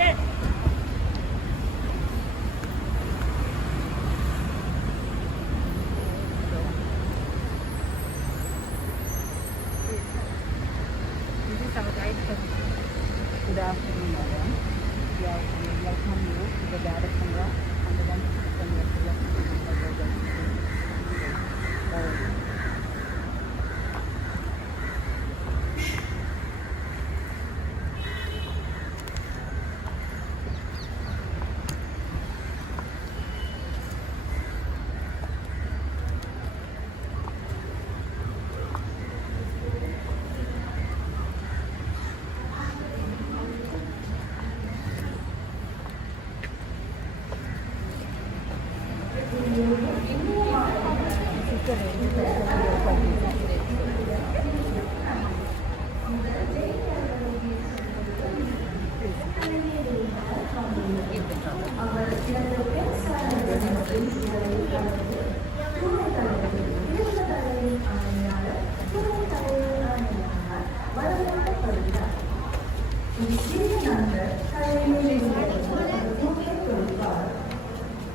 Good afternoon, madam. We welcome you to the direction of Andavan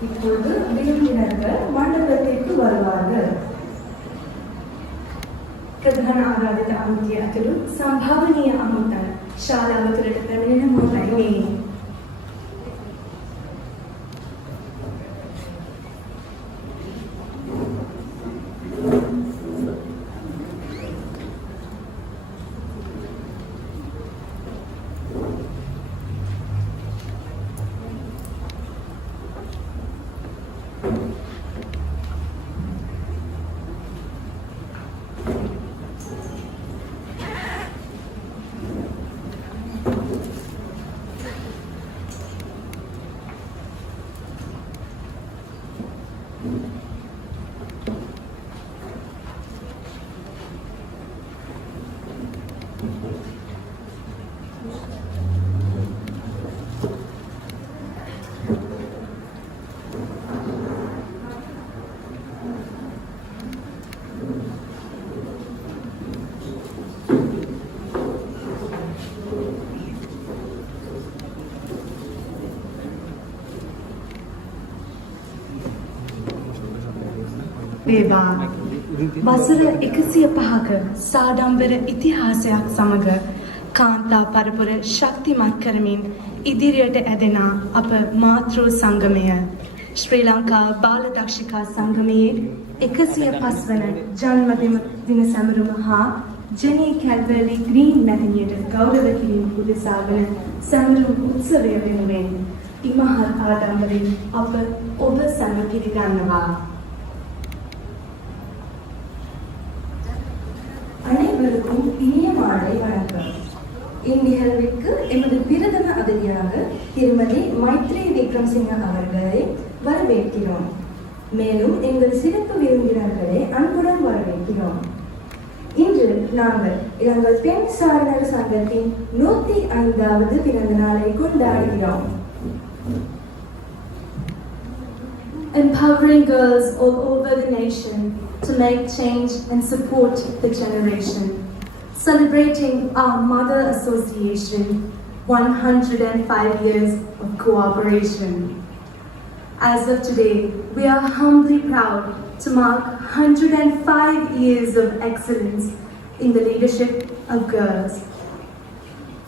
இப்போது விருந்தினர்கள் மண்டபத்திற்கு வருவார்கள். ප්‍රධාන ආරාධිත අමුතිය ඇතුළු සම්භාවනීය අමුතන් ශාලාව තුළට පැමිණෙන මොහොතයි මේ. වේවා වසර 105ක සාඩම්බර ඉතිහාසයක් සමග කාන්තා පරපුර ශක්තිමත් කරමින් ඉදිරියට ඇදෙන අප මාතෘ සංගමය ශ්‍රී ලංකා බාල දක්ෂිකා සංගමයේ 105 වන ජන්මදින සැමරුම හා ජෙනී කැල්වර්ලි ග්‍රීන් මැතිනියට ගෞරව කිරීම උදෙසා වන සැමරුම් උත්සවය වෙනුවෙන් ඉමහත් ආඩම්බරෙන් අප ඔබ සැම පිළිගන්නවා. அனைவருக்கும் இனிய மாலை வணக்கம். இந்நிகழ்விற்கு எமது பிரதம அதிதியாக திருமதி மைத்ரி விக்ரம்சிங்க அவர்களை வரவேற்கிறோம். மேலும் எங்கள் சிறப்பு விருந்தினர்களை அன்புடன் வரவேற்கிறோம். இன்று நாங்கள் எங்கள் பெண் சாரணர் சங்கத்தின் 105வது பிறந்த நாளை கொண்டாடுகிறோம். Empowering girls all over the nation to make change and support the generation. Celebrating our Mother Association 105 years of cooperation. As of today, we are humbly proud to mark 105 years of excellence in the leadership of girls.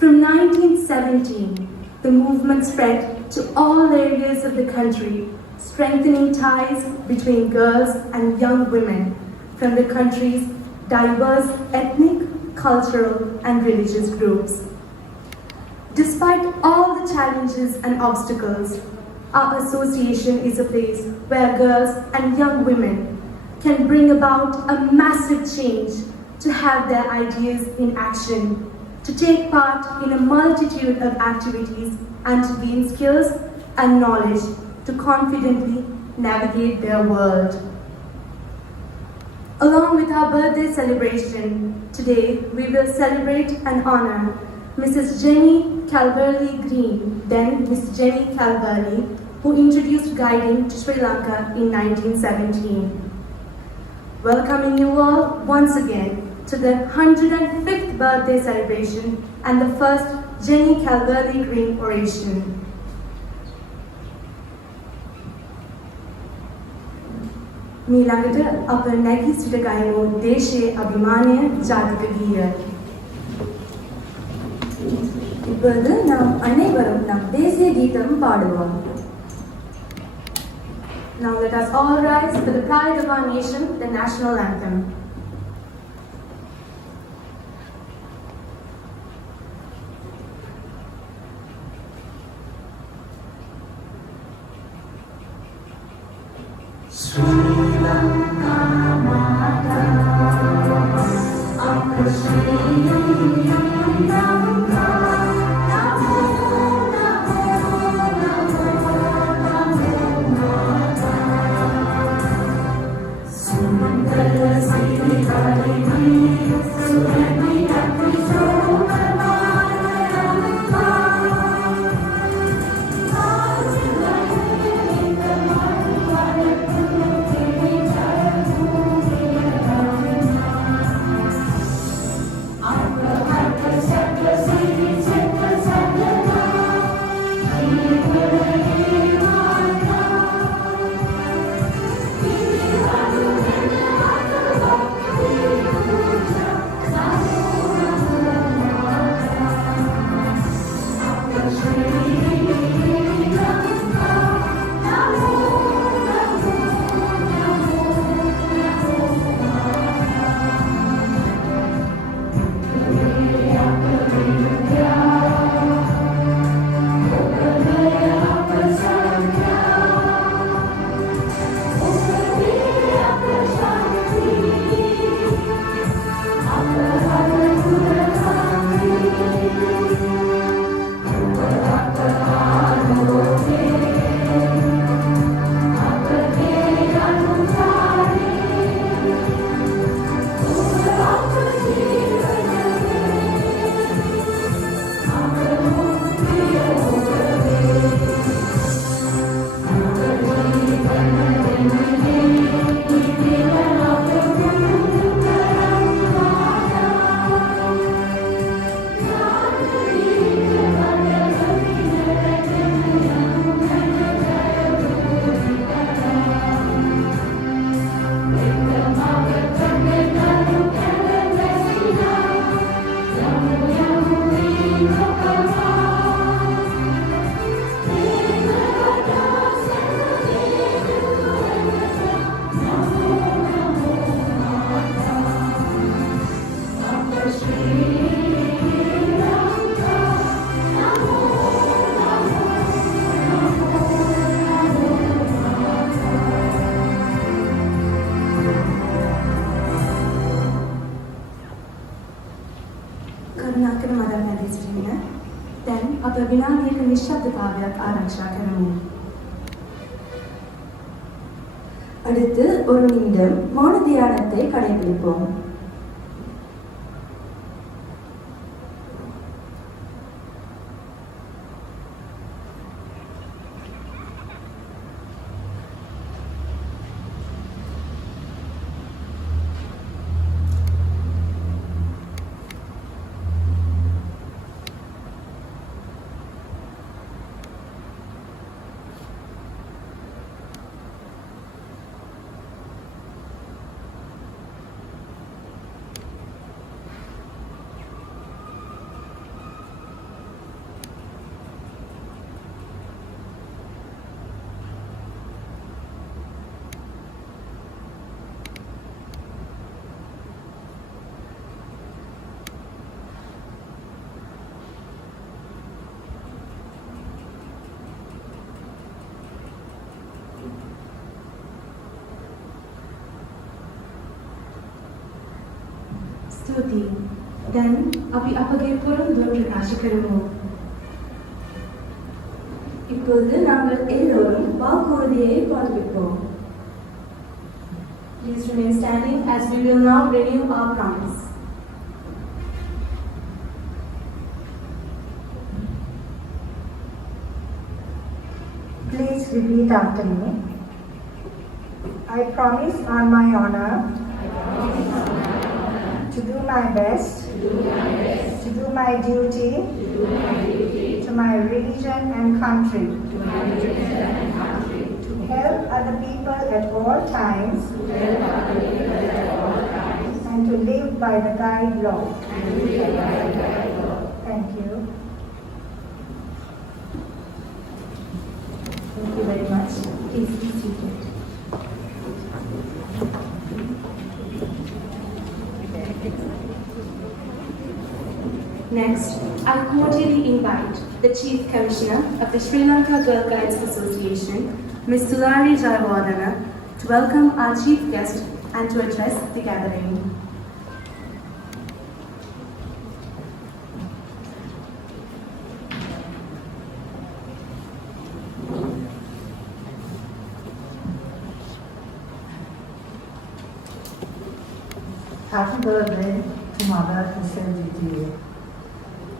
From 1917, the movement spread to all areas of the country, strengthening ties between girls and young women from the country's diverse ethnic, cultural, and religious groups. Despite all the challenges and obstacles, our association is a place where girls and young women can bring about a massive change, to have their ideas in action, to take part in a multitude of activities, and to gain skills and knowledge to confidently navigate their world. Along with our birthday celebration, today we will celebrate and honor Mrs. Jenny Calverley Green, then Miss Jenny Calverley, who introduced guiding to Sri Lanka in 1917. Welcoming you all once again to the 105th birthday celebration and the first Jenny Calverley Green oration. මීළඟට අප නැගී සිට ගයමු දේශීය අභිමානය ජාතික ගීය. இப்பொழுது நாம் அனைவரும் நம் தேசிய கீதம் பாடுவோம். Now let us all rise for the pride of our nation, the national anthem. Sri Lanka Mata, Akka Sri Lanka, Namo Namo Namo Namo Mata, Sundara Sri Karini, Surani Akri කරුණාකර මදක් නැදී සිටින්න. දැන් අප විනාඩියක නිශ්ශබ්දතාවයක් ආරක්ෂා කරමු. அடுத்து ஒரு நிமிடம் மௌன தியானத்தை கடைபிடிப்போம். ස්තුතියි. දැන් අපි අපගේ பொருந்தும் ප්‍රකාශ කරමු. இப்பொழுது நாங்கள் எல்லோரும் வாக்குறுதியை பாதுகாப்போம். Please remain standing as we will now renew our promise. Please repeat after me. I promise on my honor to do my best to do my duty to my region and country, to help other people at all times, and to live by the guide law. Thank you. Thank you very much. Please be seated. Next, I cordially invite the Chief Commissioner of the Sri Lanka Girl Guides Association, Ms. Tulari Jayawardena, to welcome our chief guest and to address the gathering. Happy birthday to Mother Hussein.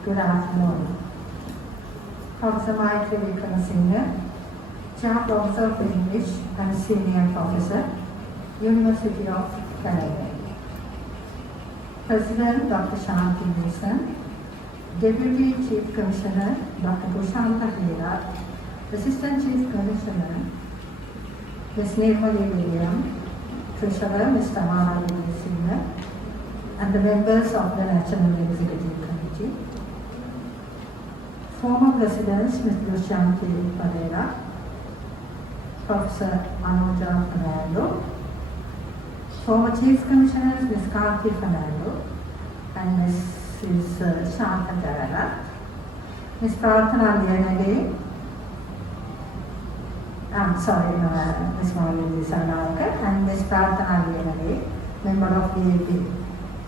Good afternoon. Professor Maitri Vikramasinghe, Chair Professor of English and Senior Professor, University of Canada. President Dr. Shanti Mason, Deputy Chief Commissioner Dr. Kushanta Hera, Assistant Chief Commissioner Ms. Nirmali William, Treasurer Ms. Tamara Singh, and the members of the National Executive Committee, former Presidents Ms. Dushanti Padera, Professor Anuja Fernando, former Chief Commissioners Ms. Karthi Fernando and Mrs. Shanta Darala, Ms. Prarthana Lianage, Ms. Maureen Saranaika and Ms. Prarthana Lianage, member of VAP,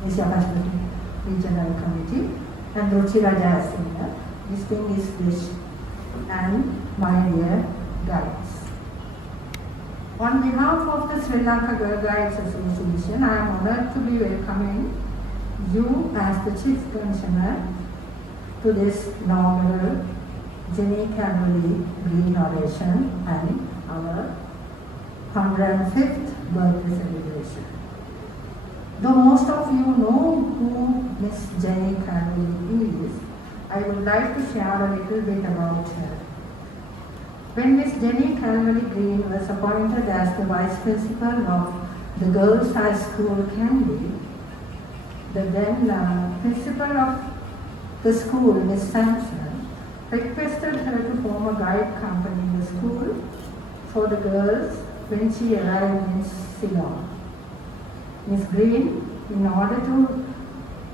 Asia Pacific Regional Committee, and Ruchira Jayasinghe, distinguished guests, and my dear guides. On behalf of the Sri Lanka Girl Guides Association, I am honored to be welcoming you as the Chief Commissioner to this inaugural Jenny Cannully Green Oration and our 105th birthday celebration. Though most of you know who Miss Jenny Cannully is, I would like to share a little bit about her. When Miss Jenny Cannully Green was appointed as the Vice Principal of the Girls' High School, Kandy, the then Principal of the school, Miss Sampson, requested her to form a guide company in the school for the girls when she arrived in Ceylon. Miss Green, in order to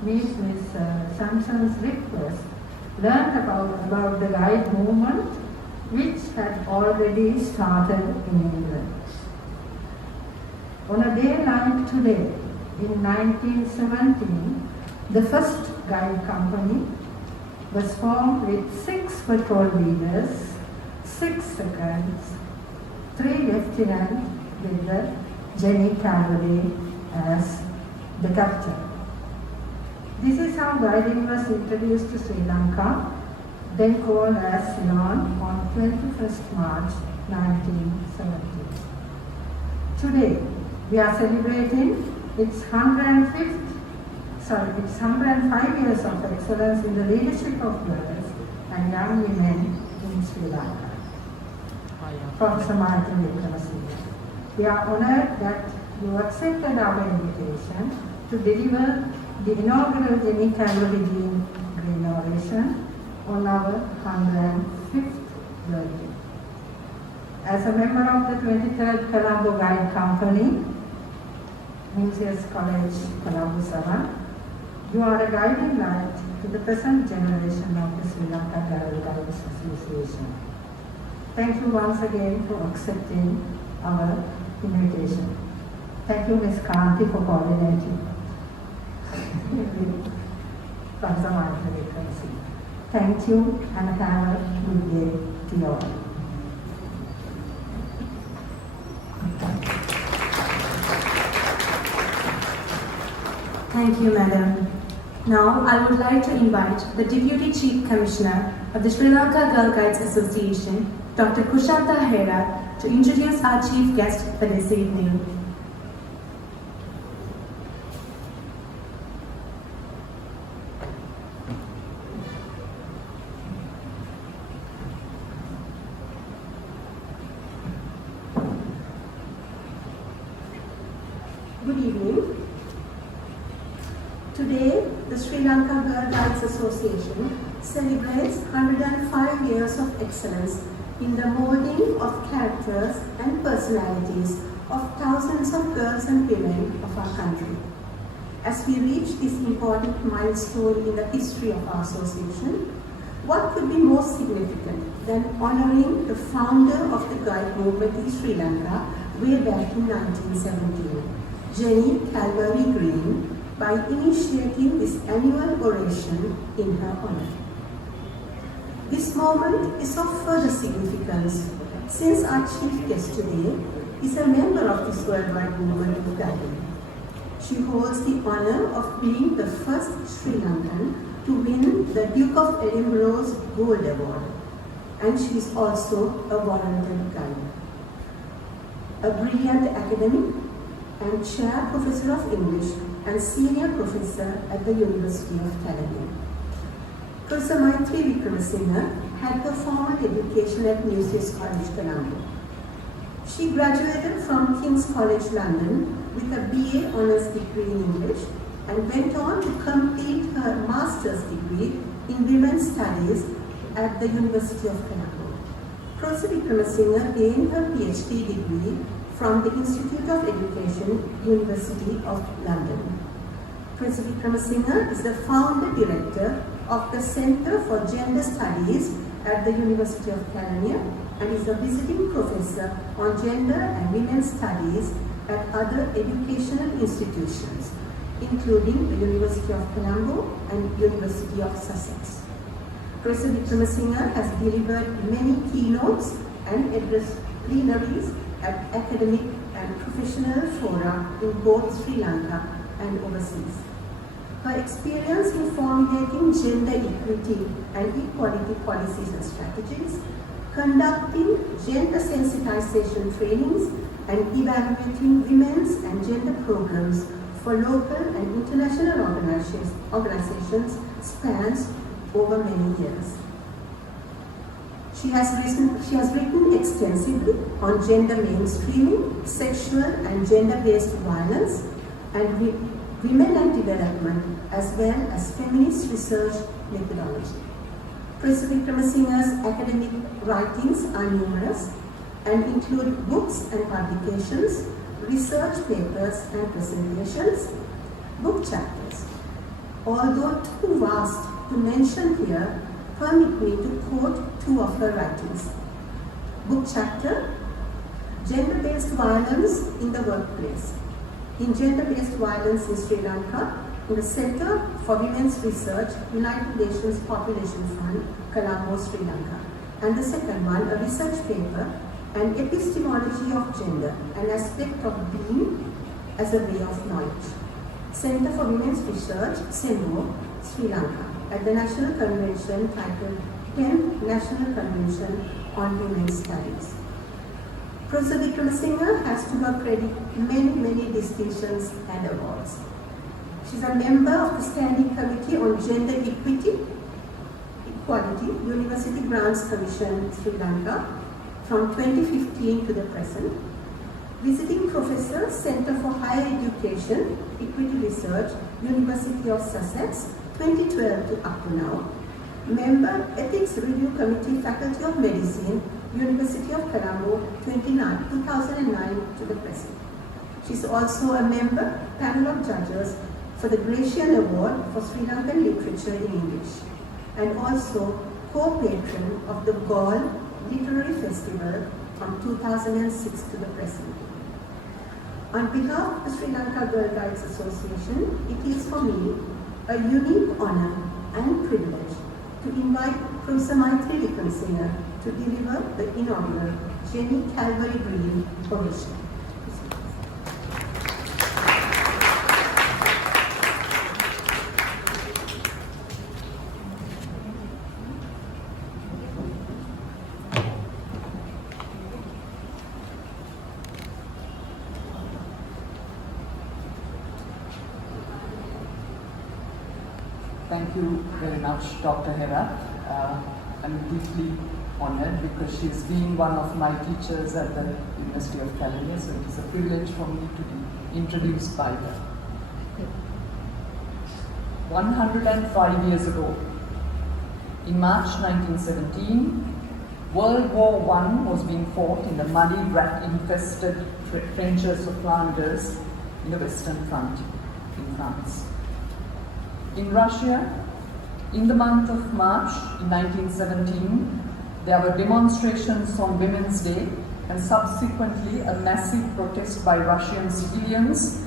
meet Miss Sampson's request, learned about the guide movement which had already started in England. On a day like today, in 1917, the first guide company was formed with 6 patrol leaders, 6 seconds, 3 lieutenants with the Jenny Cannully as the captain. This is how guiding was introduced to Sri Lanka, then called as Ceylon, on 21st March 1970. Today, we are celebrating its 105 years of excellence in the leadership of girls and young women in Sri Lanka. Professor Martin Vikramasinghe, we are honored that you accepted our invitation to deliver the inaugural Jenny Cannully Green Oration on our 105th birthday. As a member of the 23rd Colombo Guide Company, Mincers College, Colombo, Savannah, you are a guiding light to the present generation of the Sri Lanka Girl Guides Association. Thank you once again for accepting our invitation. Thank you, Ms. Kanti, for coordinating. Thank you and have a good day to you all. Thank you, Madam. Now, I would like to invite the Deputy Chief Commissioner of the Sri Lanka Girl Guides Association, Dr. Kushanta Hera, to introduce our chief guest for this evening. Good evening. Today, the Sri Lanka Girl Guides Association celebrates 105 years of excellence in the molding of characters and personalities of thousands of girls and women of our country. As we reach this important milestone in the history of our association, what could be more significant than honoring the founder of the guide movement in Sri Lanka way back in 1917, Jenny Calvary Green, by initiating this annual oration in her honor. This moment is of further significance since our chief guest today is a member of this worldwide movement of guiding. She holds the honor of being the first Sri Lankan to win the Duke of Edinburgh's Gold Award, and she is also a warranted guide. A brilliant academic and chair professor of English and senior professor at the University of Canada. Professor Maitri Wickramasinghe had her formal education at New South College, Colombo. She graduated from King's College, London with a BA Honours degree in English and went on to complete her Master's degree in Women's Studies at the University of Colombo. Professor Wickramasinghe gained her PhD degree from the Institute of Education, University of London. Professor Wickramasinghe is the founder director of the Centre for Gender Studies at the University of Kelaniya and is a visiting professor on gender and women's studies at other educational institutions, including the University of Colombo and University of Sussex. Professor Wickramasinghe has delivered many keynotes and addressed plenaries at academic and professional fora in both Sri Lanka and overseas. Her experience in formulating gender equity and equality policies and strategies, conducting gender sensitization trainings, and evaluating women's and gender programs for local and international organizations spans over many years. She has written extensively on gender mainstreaming, sexual and gender-based violence, and women and development, as well as feminist research methodology. Professor Wickramasinghe's academic writings are numerous and include books and publications, research papers and presentations, book chapters. Although too vast to mention here, permit me to quote two of her writings. Book chapter, Gender-Based Violence in the Workplace. In Gender-Based Violence in Sri Lanka, in the Center for Women's Research, United Nations Population Fund, Colombo, Sri Lanka. And the second one, a research paper, An Epistemology of Gender, an Aspect of Being as a Way of Knowledge. Center for Women's Research, CEMWO, Sri Lanka, at the National Convention titled 10th National Convention on Women's Studies. Professor Wickramasinghe has to her credit many distinctions and awards. She's a member of the Standing Committee on Gender Equality, University Grants Commission, Sri Lanka, from 2015 to the present. Visiting Professor, Center for Higher Education, Equity Research, University of Sussex, 2012 to up to now. Member, Ethics Review Committee, Faculty of Medicine, University of Colombo, 2009 to the present. She's also a member, panel of judges for the Gratian Award for Sri Lankan Literature in English, and also co-patron of the Galle Literary Festival from 2006 to the present. On behalf of the Sri Lanka Girl Guides Association, it is for me a unique honor and privilege to invite Professor Maitri Wickramasinghe to deliver the inaugural Jenny Calvary Green oration. Thank you very much, Dr. Hera. I'm deeply honored because she's been one of my teachers at the University of California, so it is a privilege for me to be introduced by her. 105 years ago, in March 1917, World War I was being fought in the muddy, rat-infested trenches of Flanders in the Western Front in France. In Russia, in the month of March in 1917, there were demonstrations on Women's Day and subsequently a massive protest by Russian civilians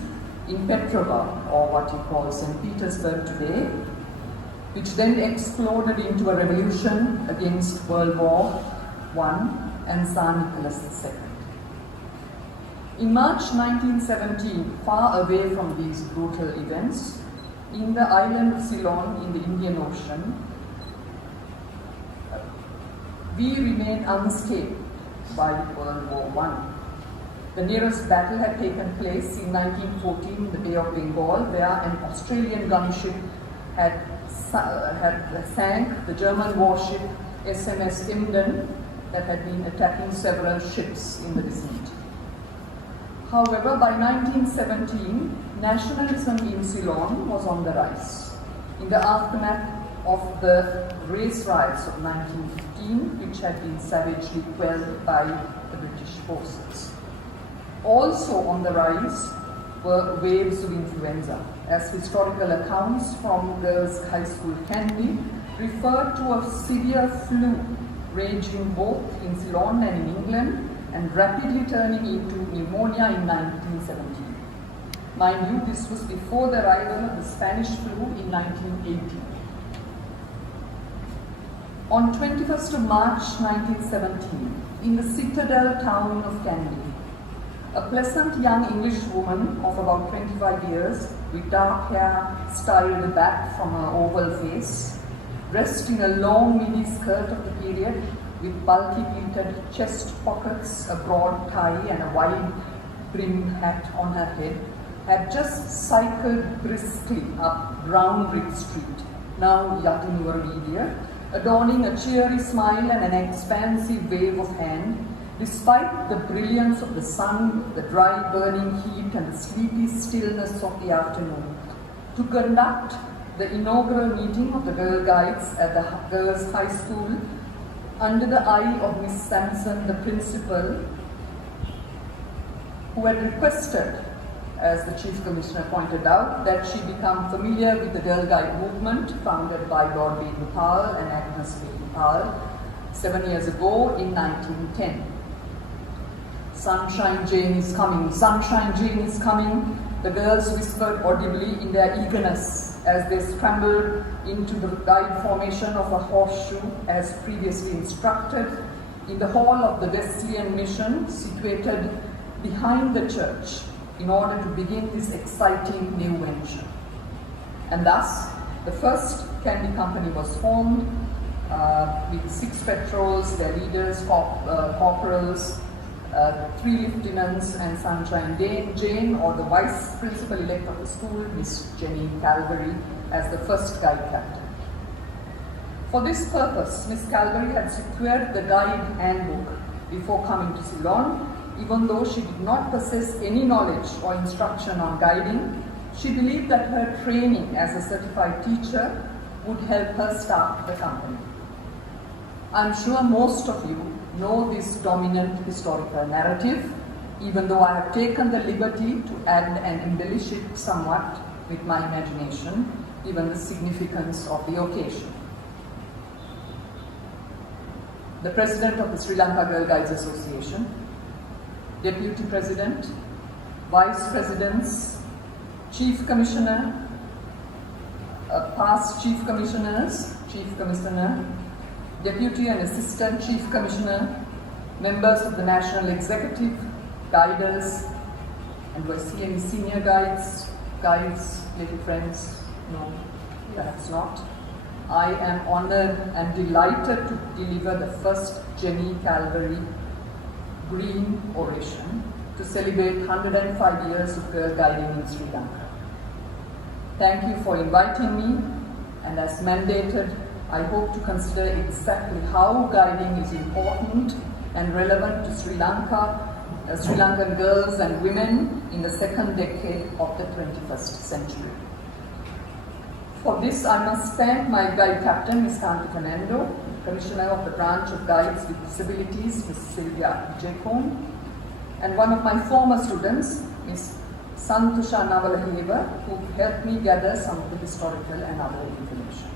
in Petrograd, or what you call St. Petersburg today, which then exploded into a revolution against World War I and Tsar Nicholas II. In March 1917, far away from these brutal events, in the island of Ceylon in the Indian Ocean, we remained unscathed by World War I. The nearest battle had taken place in 1914 in the Bay of Bengal, where an Australian gunship had sank the German warship SMS Emden that had been attacking several ships in the vicinity. However, by 1917, nationalism in Ceylon was on the rise. In the aftermath of the race riots of 1915, which had been savagely quelled by the British forces. Also on the rise were waves of influenza, as historical accounts from Girls' High School Kandy referred to a severe flu raging both in Ceylon and in England and rapidly turning into pneumonia in 1917. Mind you, this was before the arrival of the Spanish flu in 1918. On 21st of March 1917, in the citadel town of Kandy, a pleasant young English woman of about 25 years, with dark hair styled back from her oval face, dressed in a long midi skirt of the period with bulky pleated chest pockets, a broad tie and a wide brimmed hat on her head, had just cycled briskly up Brown Brick Street, now Yatinuvar, adorning a cheery smile and an expansive wave of hand, despite the brilliance of the sun, the dry burning heat and the sleepy stillness of the afternoon, to conduct the inaugural meeting of the Girl Guides at the Girls' High School under the eye of Miss Sampson, the principal, who had requested, as the Chief Commissioner pointed out, that she become familiar with the Girl Guide movement founded by Lord Baden-Powell and Agnes Baden-Powell 7 years ago in 1910. Sunshine Jane is coming, Sunshine Jane is coming, the girls whispered audibly in their eagerness as they scrambled into the guide formation of a horseshoe as previously instructed in the hall of the Wesleyan Mission situated behind the church in order to begin this exciting new venture. And thus, the first Kandy company was formed with 6 patrols, their leaders, corporals, 3 lieutenants and Sunshine Jane, or the vice principal-elect of the school, Miss Jenny Calvary, as the first guide captain. For this purpose, Miss Calvary had secured the guide handbook before coming to Ceylon. Even though she did not possess any knowledge or instruction on guiding, she believed that her training as a certified teacher would help her start the company. I'm sure most of you know this dominant historical narrative, even though I have taken the liberty to add and embellish it somewhat with my imagination, given the significance of the occasion. The President of the Sri Lanka Girl Guides Association, Deputy President, Vice Presidents, Chief Commissioner, past Chief Commissioners, Chief Commissioner, Deputy and Assistant Chief Commissioner, members of the National Executive, guiders, and do I see any senior guides, little friends? No, perhaps not. I am honored and delighted to deliver the first Jenny Calvary Green Oration to celebrate 105 years of girl guiding in Sri Lanka. Thank you for inviting me, and as mandated, I hope to consider exactly how guiding is important and relevant to Sri Lankan girls and women in the second decade of the 21st century. For this, I must thank my guide captain, Ms. Kanti Fernando, Commissioner of the Branch of Guides with Disabilities, Ms. Sylvia Jacome, and one of my former students, Ms. Santusha Navalaheva, who helped me gather some of the historical and other information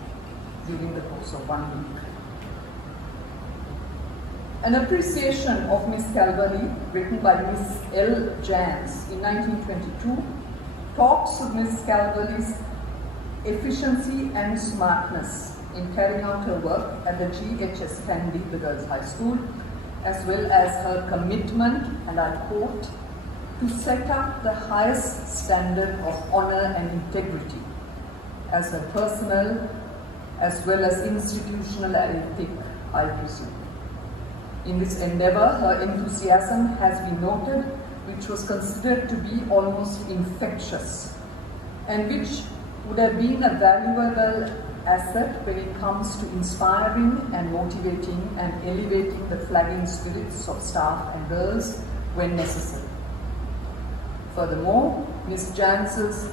during the course of 1 week. An appreciation of Miss Calverley, written by Miss L. Jans in 1922, talks of Miss Calverley's efficiency and smartness in carrying out her work at the GHS Kandy, the Girls' High School, as well as her commitment, and I quote, to set up the highest standard of honor and integrity as her personal as well as institutional ethic, I presume. In this endeavor, her enthusiasm has been noted, which was considered to be almost infectious, and which would have been a valuable asset when it comes to inspiring and motivating and elevating the flagging spirits of staff and girls when necessary. Furthermore, Ms. Janssens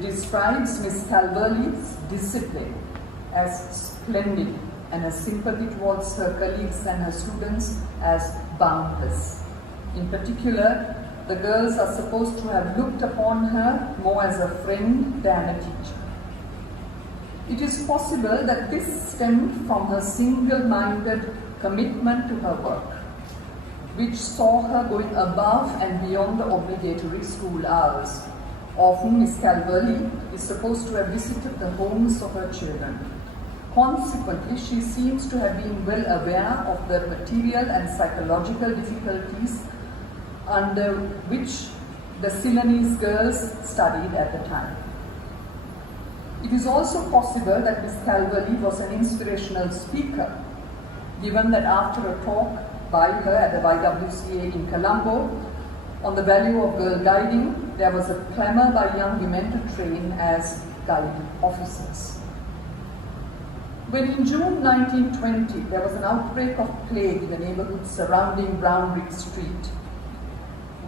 describes Ms. Calverley's discipline as splendid and her sympathy towards her colleagues and her students as boundless. In particular, the girls are supposed to have looked upon her more as a friend than a teacher. It is possible that this stemmed from her single-minded commitment to her work, which saw her going above and beyond the obligatory school hours. Often, Miss Calverley is supposed to have visited the homes of her children. Consequently, she seems to have been well aware of the material and psychological difficulties under which the Ceylonese girls studied at the time. It is also possible that Miss Calverley was an inspirational speaker, given that after a talk by her at the YWCA in Colombo on the value of girl guiding, there was a clamor by young women to train as guiding officers. When in June 1920 there was an outbreak of plague in the neighborhood surrounding Brownrigg Street,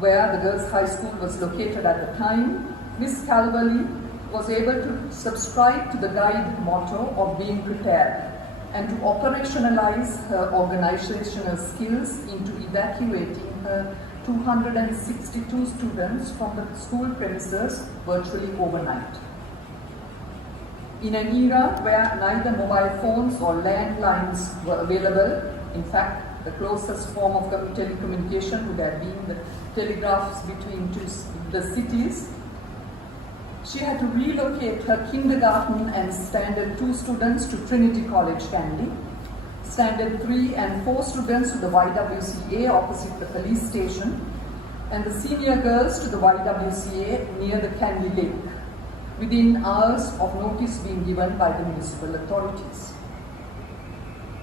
where the Girls' High School was located at the time, Miss Calverley was able to subscribe to the guide motto of being prepared and to operationalize her organizational skills into evacuating her 262 students from the school premises virtually overnight. In an era where neither mobile phones or landlines were available, in fact, the closest form of telecommunication would have been the telegraphs between the cities, she had to relocate her kindergarten and Standard 2 students to Trinity College, Kandy, Standard 3 and 4 students to the YWCA opposite the police station, and the senior girls to the YWCA near the Kandy Lake, within hours of notice being given by the municipal authorities.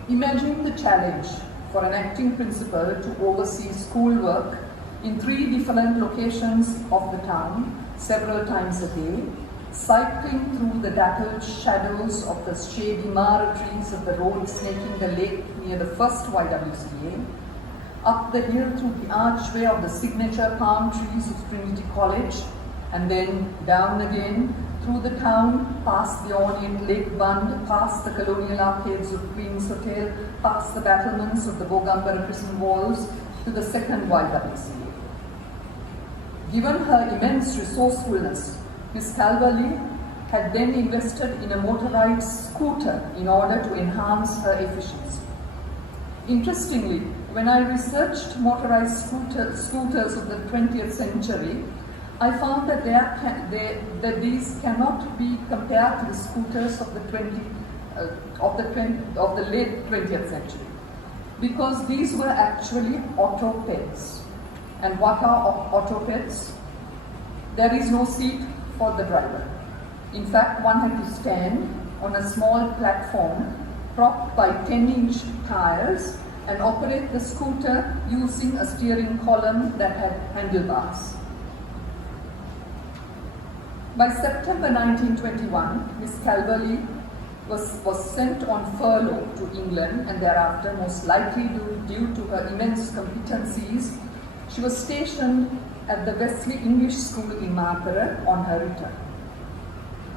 Imagine the challenge for an acting principal to oversee schoolwork in 3 different locations of the town several times a day, cycling through the dappled shadows of the shady mara trees of the road snaking the lake near the first YWCA, up the hill through the archway of the signature palm trees of Trinity College, and then down again through the town, past the ornate lake bund, past the colonial arcades of Queen's Hotel, past the battlements of the Bogambara prison walls, to the second YWCA. Given her immense resourcefulness, Miss Calverley had then invested in a motorized scooter in order to enhance her efficiency. Interestingly, when I researched motorized scooters of the 20th century, I found that these cannot be compared to the scooters of the late 20th century, because these were actually autopeds. And what are autopeds? There is no seat for the driver. In fact, one had to stand on a small platform propped by 10-inch tires and operate the scooter using a steering column that had handlebars. By September 1921, Miss Calverley was sent on furlough to England, and thereafter, most likely due to her immense competencies, she was stationed at the Wesley English School in Marthara on her return.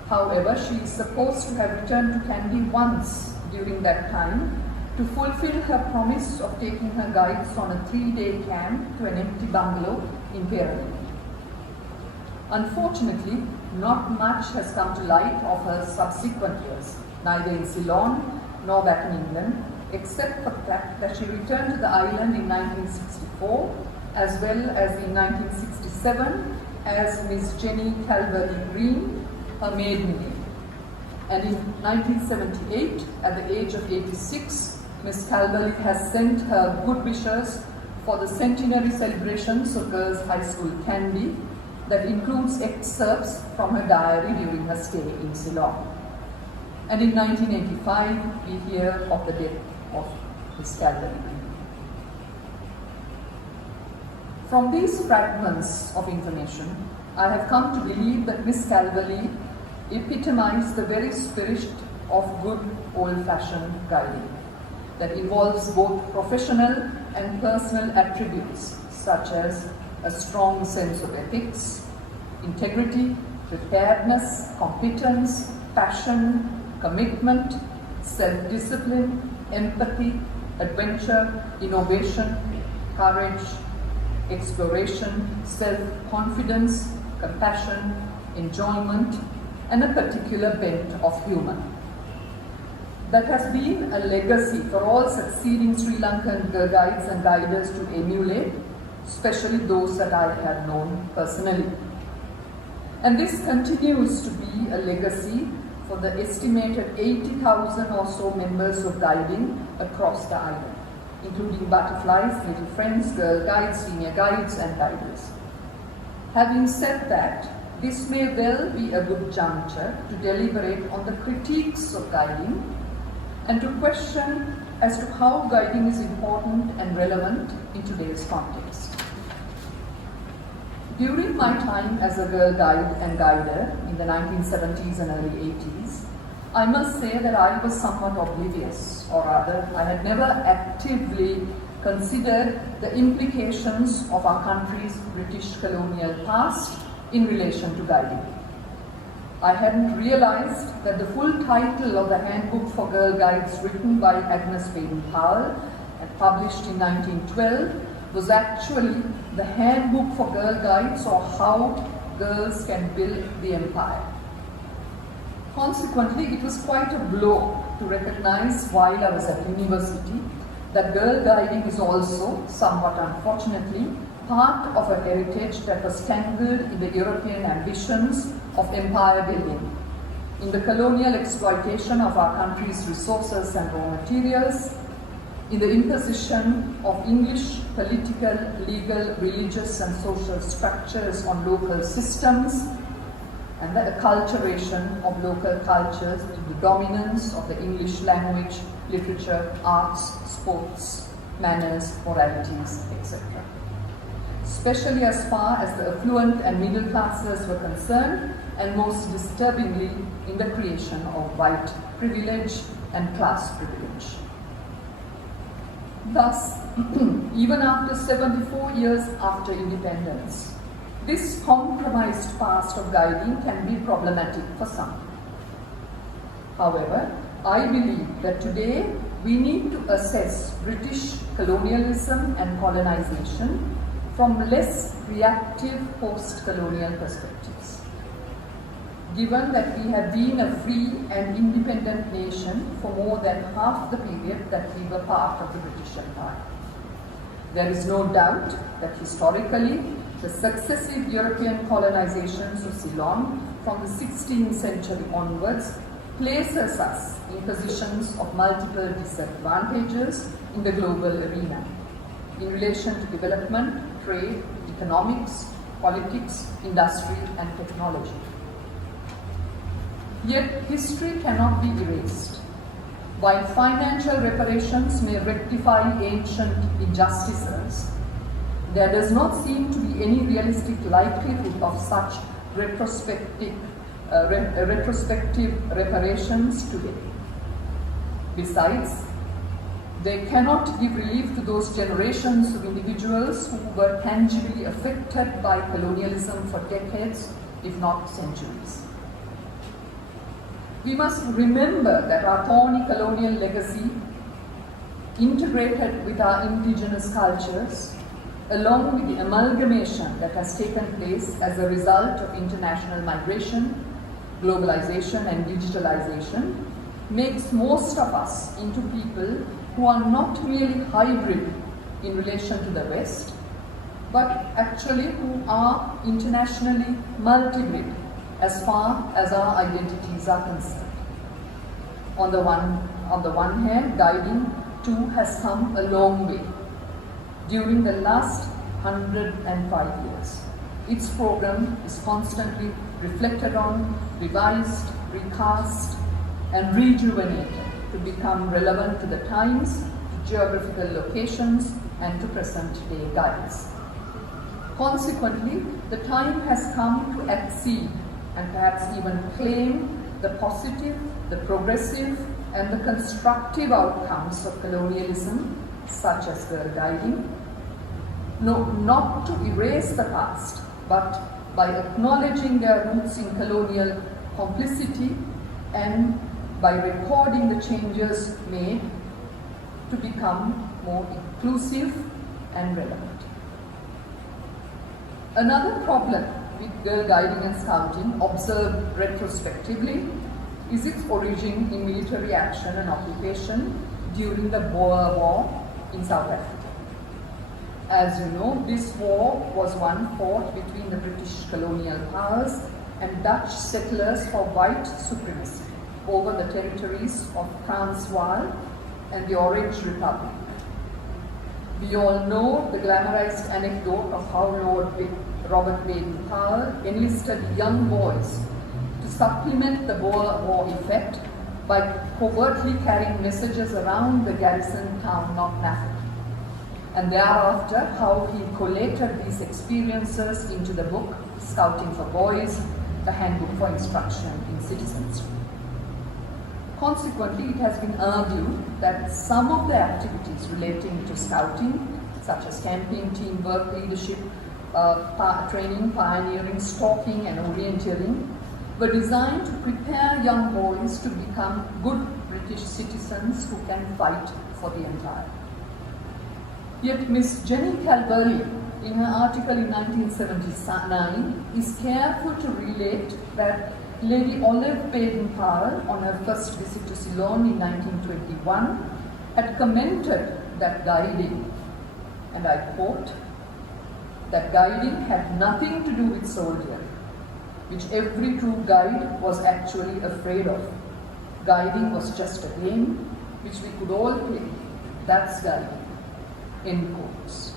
However, she is supposed to have returned to Kandy once during that time to fulfill her promise of taking her guides on a 3-day camp to an empty bungalow in Peramangala. Unfortunately, not much has come to light of her subsequent years, neither in Ceylon nor back in England, except for the fact that she returned to the island in 1964 as well as in 1967 as Miss Jenny Calverley-Green, her maiden name. And in 1978, at the age of 86, Miss Calverley has sent her good wishes for the centenary celebrations of Girls High School Kandy that includes excerpts from her diary during her stay in Ceylon. And in 1985, we hear of the death of Miss Calverley. From these fragments of information, I have come to believe that Miss Calverley epitomized the very spirit of good old-fashioned guiding that involves both professional and personal attributes such as a strong sense of ethics, integrity, preparedness, competence, passion, commitment, self-discipline, empathy, adventure, innovation, courage, exploration, self-confidence, compassion, enjoyment, and a particular bent of humor. That has been a legacy for all succeeding Sri Lankan guides and guiders to emulate, especially those that I have known personally. And this continues to be a legacy for the estimated 80,000 or so members of guiding across the island, including butterflies, little friends, girl guides, senior guides, and guiders. Having said that, this may well be a good juncture to deliberate on the critiques of guiding and to question as to how guiding is important and relevant in today's context. During my time as a girl guide and guider in the 1970s and early 80s, I must say that I was somewhat oblivious, or rather, I had never actively considered the implications of our country's British colonial past in relation to guiding. I hadn't realized that the full title of the Handbook for Girl Guides, written by Agnes Baden-Powell and published in 1912, was actually the Handbook for Girl Guides, or How Girls Can Build the Empire. Consequently, it was quite a blow to recognize while I was at university that girl guiding is also, somewhat unfortunately, part of a heritage that was tangled in the European ambitions of empire building, in the colonial exploitation of our country's resources and raw materials, in the imposition of English political, legal, religious and social structures on local systems, and the acculturation of local cultures to the dominance of the English language, literature, arts, sports, manners, moralities, etc. Especially as far as the affluent and middle classes were concerned, and most disturbingly in the creation of white privilege and class privilege. Thus, even after 74 years after independence, this compromised past of guiding can be problematic for some. However, I believe that today we need to assess British colonialism and colonization from less reactive post-colonial perspectives. Given that we have been a free and independent nation for more than half the period that we were part of the British Empire, there is no doubt that historically the successive European colonizations of Ceylon from the 16th century onwards places us in positions of multiple disadvantages in the global arena in relation to development, trade, economics, politics, industry, and technology. Yet history cannot be erased. While financial reparations may rectify ancient injustices, there does not seem to be any realistic likelihood of such retrospective reparations today. Besides, they cannot give relief to those generations of individuals who were tangibly affected by colonialism for decades, if not centuries. We must remember that our thorny colonial legacy, integrated with our indigenous cultures, along with the amalgamation that has taken place as a result of international migration, globalization and digitalization, makes most of us into people who are not merely hybrid in relation to the West, but actually who are internationally multibrid as far as our identities are concerned. On the one hand, guiding too has come a long way. During the last 105 years, its program is constantly reflected on, revised, recast, and rejuvenated to become relevant to the times, to geographical locations, and to present-day guides. Consequently, the time has come to accede and perhaps even claim the positive, the progressive, and the constructive outcomes of colonialism, such as girl guiding. No, not to erase the past, but by acknowledging their roots in colonial complicity and by recording the changes made to become more inclusive and relevant. Another problem with girl guiding and scouting, observed retrospectively, is its origin in military action and occupation during the Boer War in South Africa. As you know, this war was one fought between the British colonial powers and Dutch settlers for white supremacy over the territories of Transvaal and the Orange Republic. We all know the glamorized anecdote of how Lord Robert Baden-Powell enlisted young boys to supplement the Boer War effect by covertly carrying messages around the garrison town of Nafford. And thereafter, how he collated these experiences into the book Scouting for Boys, a handbook for instruction in citizenship. Consequently, it has been argued that some of the activities relating to scouting, such as camping, teamwork, leadership, training, pioneering, stalking, and orienteering, were designed to prepare young boys to become good British citizens who can fight for the Empire. Yet Miss Jenny Calverley, in her article in 1979, is careful to relate that Lady Olive Baden-Powell, on her first visit to Ceylon in 1921, had commented that guiding, and I quote, that guiding had nothing to do with soldiering, which every true guide was actually afraid of. Guiding was just a game which we could all play. That's guiding. End quotes.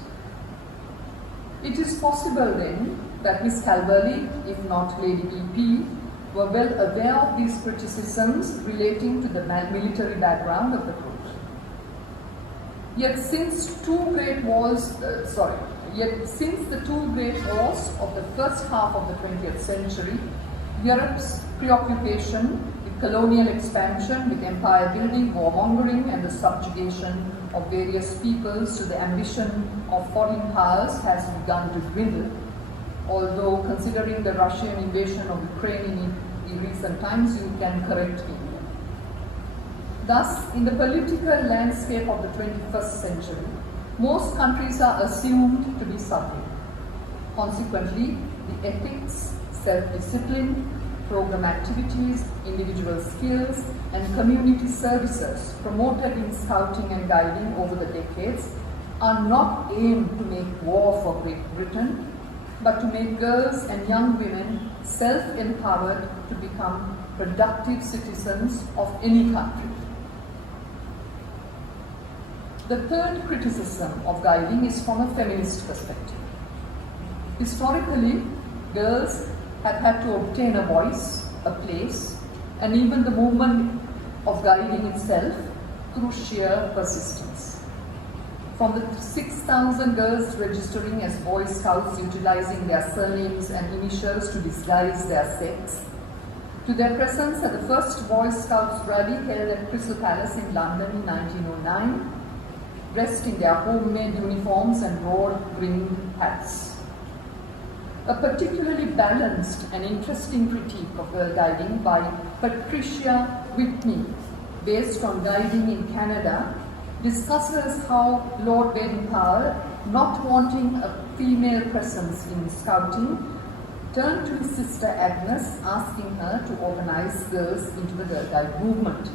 It is possible then that Miss Calverley, if not Lady E.P., were well aware of these criticisms relating to the military background of the group. Yet since the two great wars of the first half of the 20th century, Europe's preoccupation with colonial expansion, with empire building, warmongering, and the subjugation of various peoples to the ambition of foreign powers has begun to dwindle. Although, considering the Russian invasion of Ukraine in recent times, you can correct me. Thus, in the political landscape of the 21st century, most countries are assumed to be subject. Consequently, the ethics, self-discipline, program activities, individual skills, and community services promoted in scouting and guiding over the decades are not aimed to make war for Great Britain, but to make girls and young women self-empowered to become productive citizens of any country. The third criticism of guiding is from a feminist perspective. Historically, girls have had to obtain a voice, a place, and even the movement of guiding itself through sheer persistence. From the 6,000 girls registering as Boy Scouts utilizing their surnames and initials to disguise their sex, to their presence at the first Boy Scouts rally held at Crystal Palace in London in 1909, dressed in their homemade uniforms and broad-brimmed hats. A particularly balanced and interesting critique of girl guiding by Patricia Whitney, based on guiding in Canada, discusses how Lord Baden-Powell, not wanting a female presence in scouting, turned to his sister Agnes, asking her to organize girls into the Girl Guide movement.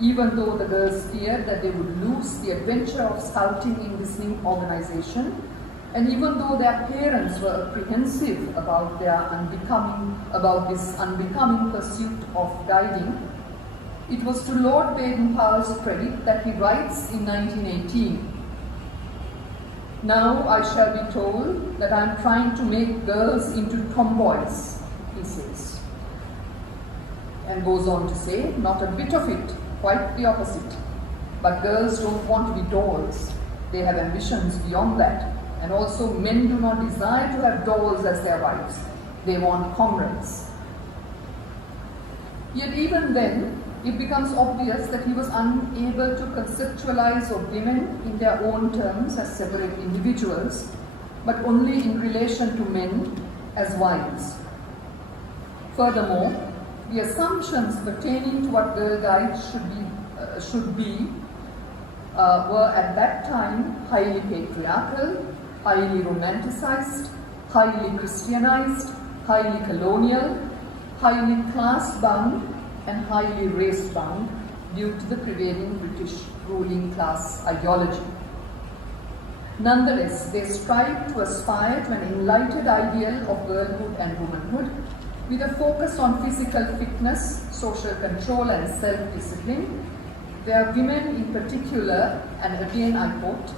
Even though the girls feared that they would lose the adventure of scouting in this new organization, and even though their parents were apprehensive about this unbecoming pursuit of guiding, it was to Lord Baden-Powell's credit that he writes in 1918, "Now I shall be told that I am trying to make girls into tomboys," he says. And goes on to say, "Not a bit of it, quite the opposite. But girls don't want to be dolls. They have ambitions beyond that. And also men do not desire to have dolls as their wives. They want comrades." Yet even then, it becomes obvious that he was unable to conceptualize of women in their own terms as separate individuals, but only in relation to men as wives. Furthermore, the assumptions pertaining to what Girl Guides should be were at that time highly patriarchal, highly romanticized, highly Christianized, highly colonial, highly class-bound, and highly race-bound due to the prevailing British ruling class ideology. Nonetheless, they strive to aspire to an enlightened ideal of girlhood and womanhood with a focus on physical fitness, social control, and self-discipline, where women in particular, and again I quote,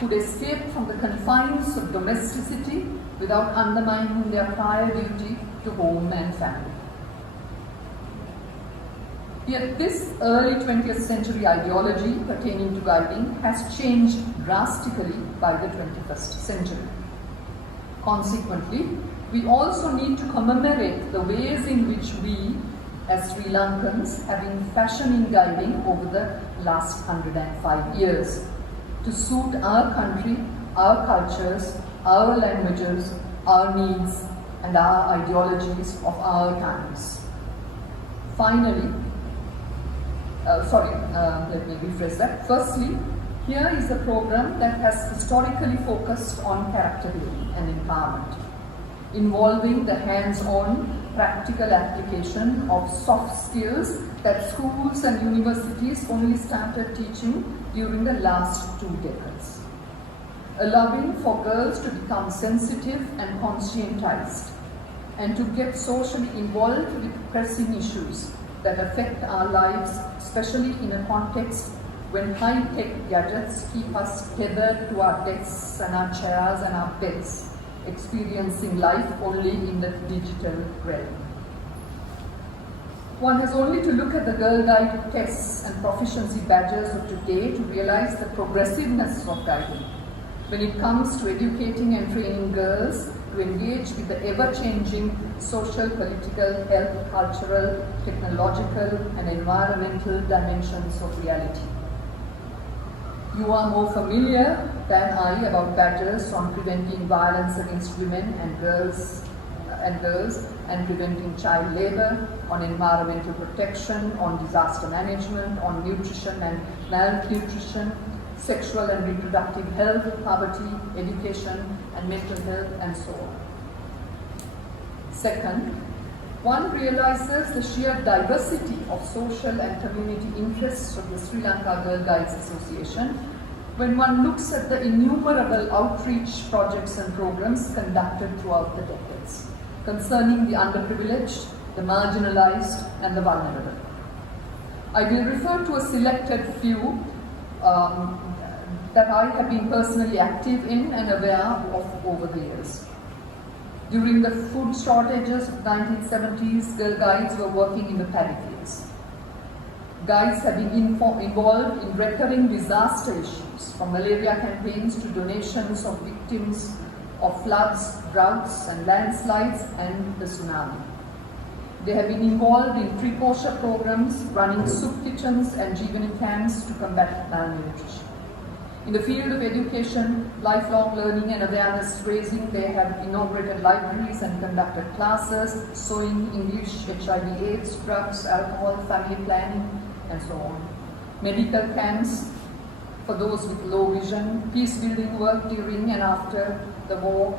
could escape from the confines of domesticity without undermining their prior duty to home and family. Yet this early 20th century ideology pertaining to guiding has changed drastically by the 21st century. Consequently, we also need to commemorate the ways in which we, as Sri Lankans, have been fashioning guiding over the last 105 years to suit our country, our cultures, our languages, our needs, and our ideologies of our times. Finally, let me rephrase that. Firstly, here is a program that has historically focused on character building and empowerment, involving the hands-on practical application of soft skills that schools and universities only started teaching during the last 2 decades, allowing for girls to become sensitive and conscientized, and to get socially involved with pressing issues that affect our lives, especially in a context when high-tech gadgets keep us tethered to our desks and our chairs and our beds, experiencing life only in the digital realm. One has only to look at the Girl Guide tests and proficiency badges of today to realize the progressiveness of guiding when it comes to educating and training girls to engage with the ever-changing social, political, health, cultural, technological, and environmental dimensions of reality. You are more familiar than I about badges on preventing violence against women and girls and preventing child labor, on environmental protection, on disaster management, on nutrition and malnutrition, sexual and reproductive health, poverty, education, and mental health, and so on. Second, one realizes the sheer diversity of social and community interests of the Sri Lanka Girl Guides Association when one looks at the innumerable outreach projects and programs conducted throughout the decades concerning the underprivileged, the marginalized, and the vulnerable. I will refer to a selected few that I have been personally active in and aware of over the years. During the food shortages of the 1970s, Girl Guides were working in the paddy fields. Guides have been involved in recurring disaster issues, from malaria campaigns to donations of victims of floods, droughts, and landslides, and the tsunami. They have been involved in pre-kosher programs, running soup kitchens and Jeevani camps to combat malnutrition. In the field of education, lifelong learning and awareness raising, they have inaugurated libraries and conducted classes, sewing, English, HIV/AIDS, drugs, alcohol, family planning, and so on. Medical camps for those with low vision, peace building work during and after the war,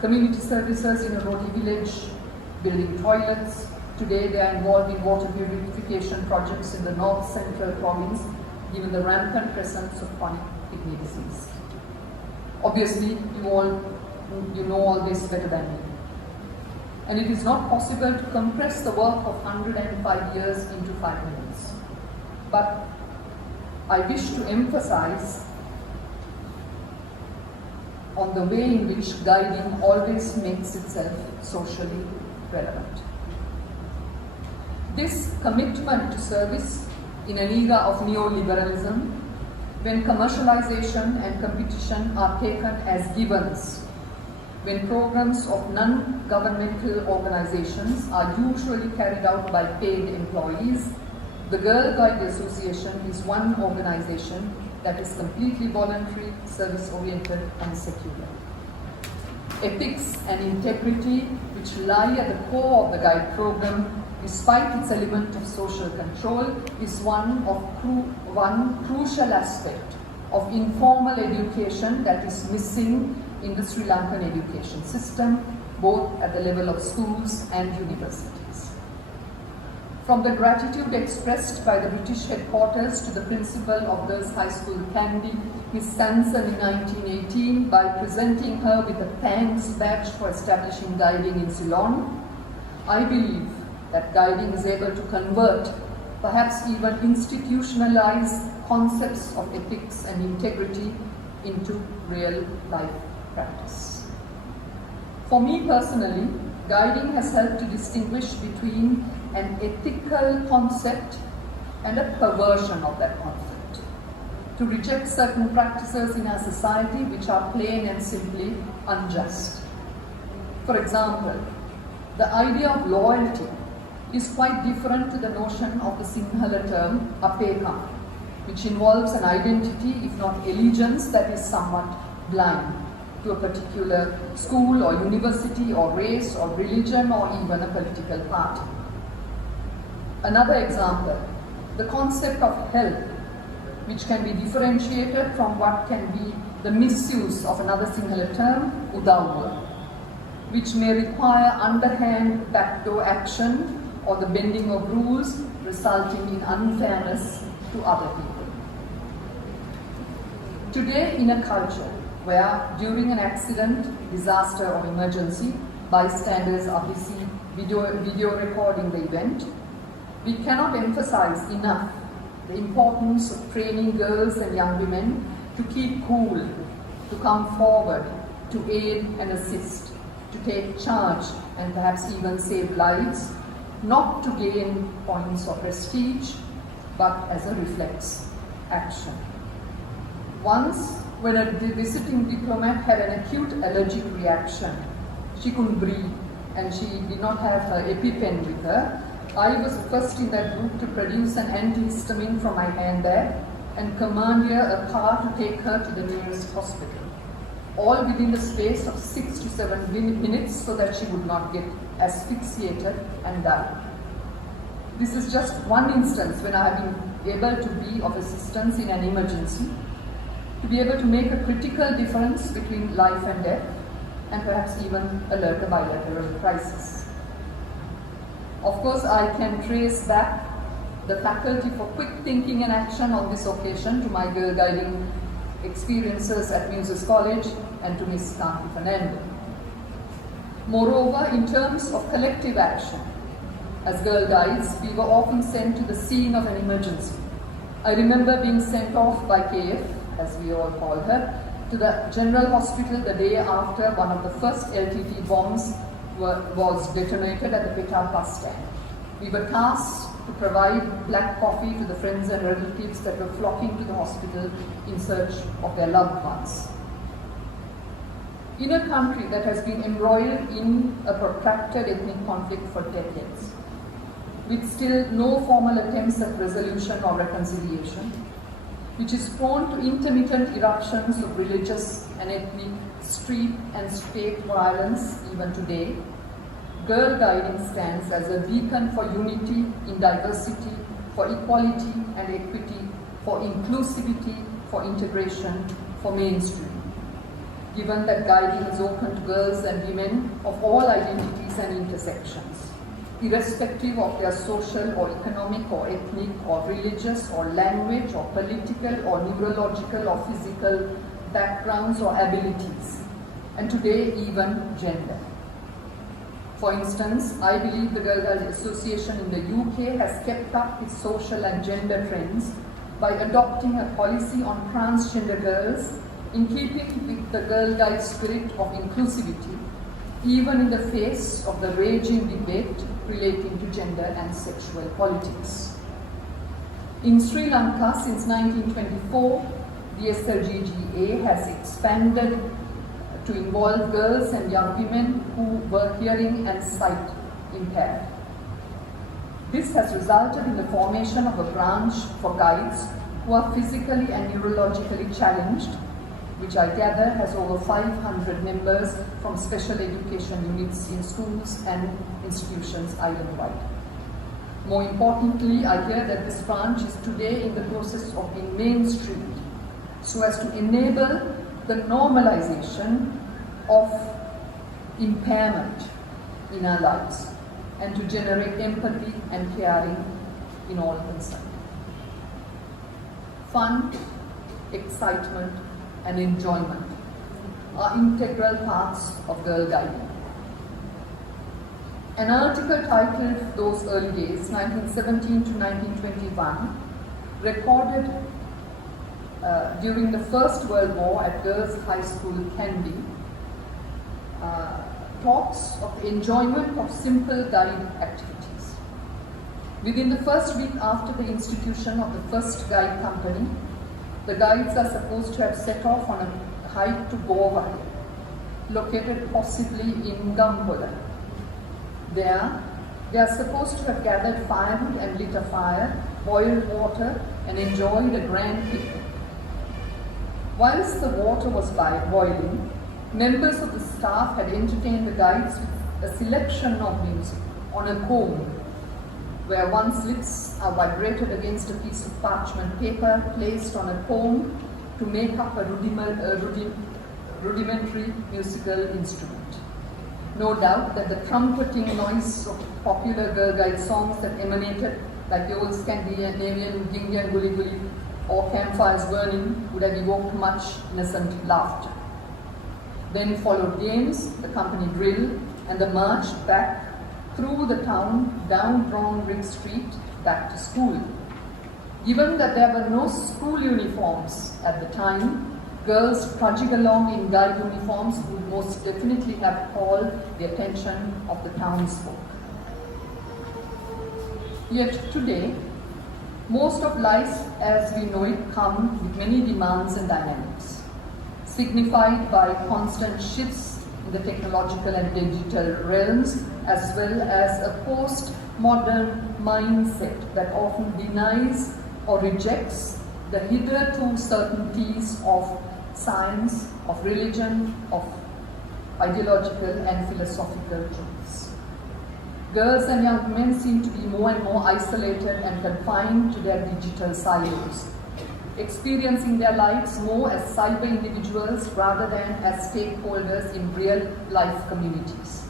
community services in a Roti village, building toilets. Today they are involved in water purification projects in the North Central province, given the rampant presence of chronic kidney disease. Obviously, you know all this better than me. And it is not possible to compress the work of 105 years into 5 minutes. But I wish to emphasize on the way in which guiding always makes itself socially relevant. This commitment to service in an era of neoliberalism, when commercialization and competition are taken as givens, when programs of non-governmental organizations are usually carried out by paid employees, the Girl Guide Association is one organization that is completely voluntary, service-oriented and secular. Ethics and integrity, which lie at the core of the Guide program, despite its element of social control, is one crucial aspect of informal education that is missing in the Sri Lankan education system, both at the level of schools and universities. From the gratitude expressed by the British headquarters to the principal of Girls High School Kandy, Miss Sanson, in 1918, by presenting her with a thanks badge for establishing guiding in Ceylon, I believe that guiding is able to convert, perhaps even institutionalize, concepts of ethics and integrity into real life practice. For me personally, guiding has helped to distinguish between an ethical concept and a perversion of that concept, to reject certain practices in our society which are plain and simply unjust. For example, the idea of loyalty is quite different to the notion of the Sinhala term apekam, which involves an identity, if not allegiance, that is somewhat blind to a particular school or university or race or religion or even a political party. Another example, the concept of help, which can be differentiated from what can be the misuse of another Sinhala term, udawwa, which may require underhand backdoor action or the bending of rules, resulting in unfairness to other people. Today, in a culture where during an accident, disaster or emergency, bystanders are busy video recording the event, we cannot emphasize enough the importance of training girls and young women to keep cool, to come forward, to aid and assist, to take charge and perhaps even save lives, not to gain points of prestige, but as a reflex action. Once, when a visiting diplomat had an acute allergic reaction, she couldn't breathe and she did not have her EpiPen with her, I was first in that group to produce an antihistamine from my handbag and commandeer a car to take her to the nearest hospital, all within the space of 6 to 7 minutes so that she would not get asphyxiated and die. This is just one instance when I have been able to be of assistance in an emergency, to be able to make a critical difference between life and death, and perhaps even alert a bilateral crisis. Of course, I can trace back the faculty for quick thinking and action on this occasion to my girl guiding experiences at Muses College and to Miss Kanti Fernando. Moreover, in terms of collective action, as girl guides, we were often sent to the scene of an emergency. I remember being sent off by KF, as we all call her, to the General Hospital the day after one of the first LTT bombs was detonated at the Petar bus stand. We were tasked to provide black coffee to the friends and relatives that were flocking to the hospital in search of their loved ones. in a country that has been embroiled in a protracted ethnic conflict for decades, with still no formal attempts at resolution or reconciliation, which is prone to intermittent eruptions of religious and ethnic, street and state violence even today, Girl Guiding stands as a beacon for unity in diversity, for equality and equity, for inclusivity, for integration, for mainstream. Given that guiding is open to girls and women of all identities and intersections, irrespective of their social or economic or ethnic or religious or language or political or neurological or physical backgrounds or abilities, and today even gender. For instance, I believe the Girl Guides Association in the UK has kept up its social and gender trends by adopting a policy on transgender girls in keeping with the Girl Guide spirit of inclusivity, even in the face of the raging debate relating to gender and sexual politics. In Sri Lanka, since 1924, the SLGGA has expanded to involve girls and young women who were hearing and sight impaired. This has resulted in the formation of a branch for guides who are physically and neurologically challenged, which I gather has over 500 members from special education units in schools and institutions island-wide. More importantly, I hear that this branch is today in the process of being mainstreamed so as to enable the normalization of impairment in our lives and to generate empathy and caring in all concerned. Fun, excitement, and enjoyment are integral parts of Girl Guiding. An article titled Those Early Days, 1917 to 1921, recorded during the First World War at Girls' High School, Kandy, talks of enjoyment of simple guide activities. Within the first week after the institution of the first guide company, the guides are supposed to have set off on a hike to Bova, located possibly in Gambola. There, they are supposed to have gathered firewood and lit a fire, boiled water, and enjoyed a grand picnic. Whilst the water was boiling, members of the staff had entertained the guides with a selection of music on a comb, where one's lips are vibrated against a piece of parchment paper placed on a comb to make up a rudimentary musical instrument. No doubt that the trumpeting noise of popular Girl Guide songs that emanated like the old Scandinavian Gingan Gully Gully or campfires burning would have evoked much innocent laughter. Then followed games, the company drill, and the march back through the town, down Brown Brick Street, back to school. Given that there were no school uniforms at the time, girls trudging along in guide uniforms would most definitely have called the attention of the townsfolk. Yet today, most of life as we know it comes with many demands and dynamics, signified by constant shifts in the technological and digital realms, as well as a post-modern mindset that often denies or rejects the hitherto certainties of science, of religion, of ideological and philosophical truths. Girls and young men seem to be more and more isolated and confined to their digital silos, experiencing their lives more as cyber individuals rather than as stakeholders in real life communities.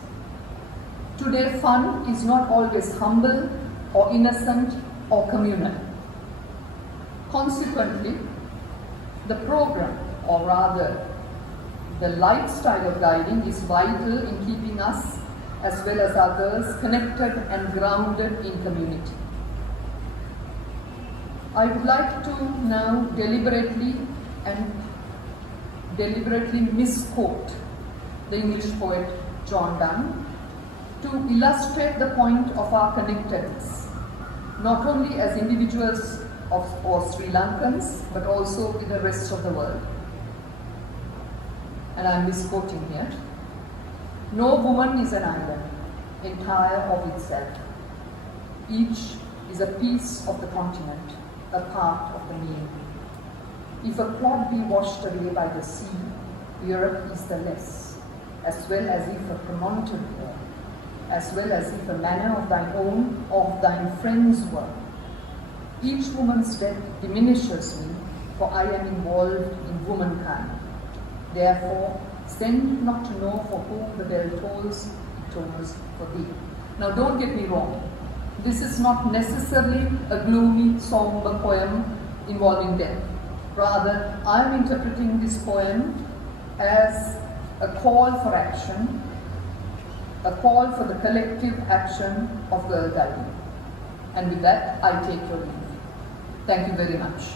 Today, fun is not always humble or innocent or communal. Consequently, the program, or rather the lifestyle of guiding, is vital in keeping us as well as others connected and grounded in community. I would like to now deliberately misquote the English poet John Donne to illustrate the point of our connectedness, not only as individuals or Sri Lankans, but also with the rest of the world. and I'm misquoting here, "No woman is an island, entire of itself. Each is a piece of the continent, a part of the main. If a clod be washed away by the sea, Europe is the less, as well as if a promontory were, as well as if a manor of thine own, of thine friends were. Each woman's death diminishes me, for I am involved in womankind. Therefore, send not to know for whom the bell tolls, it tolls for thee." Now don't get me wrong. This is not necessarily a gloomy, somber poem involving death. Rather, I am interpreting this poem as a call for action, a call for the collective action of girl guiding. And with that, I take your leave. Thank you very much.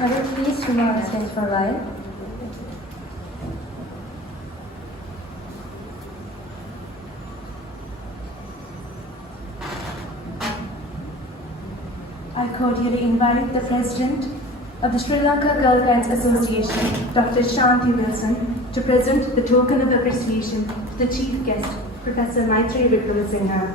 Mother, please remain on stage for a while. I cordially invite the President of the Sri Lanka Girl Guides Association, Dr. Shanti Wilson, to present the token of appreciation to the Chief Guest, Professor Maitri Vikramasinghe.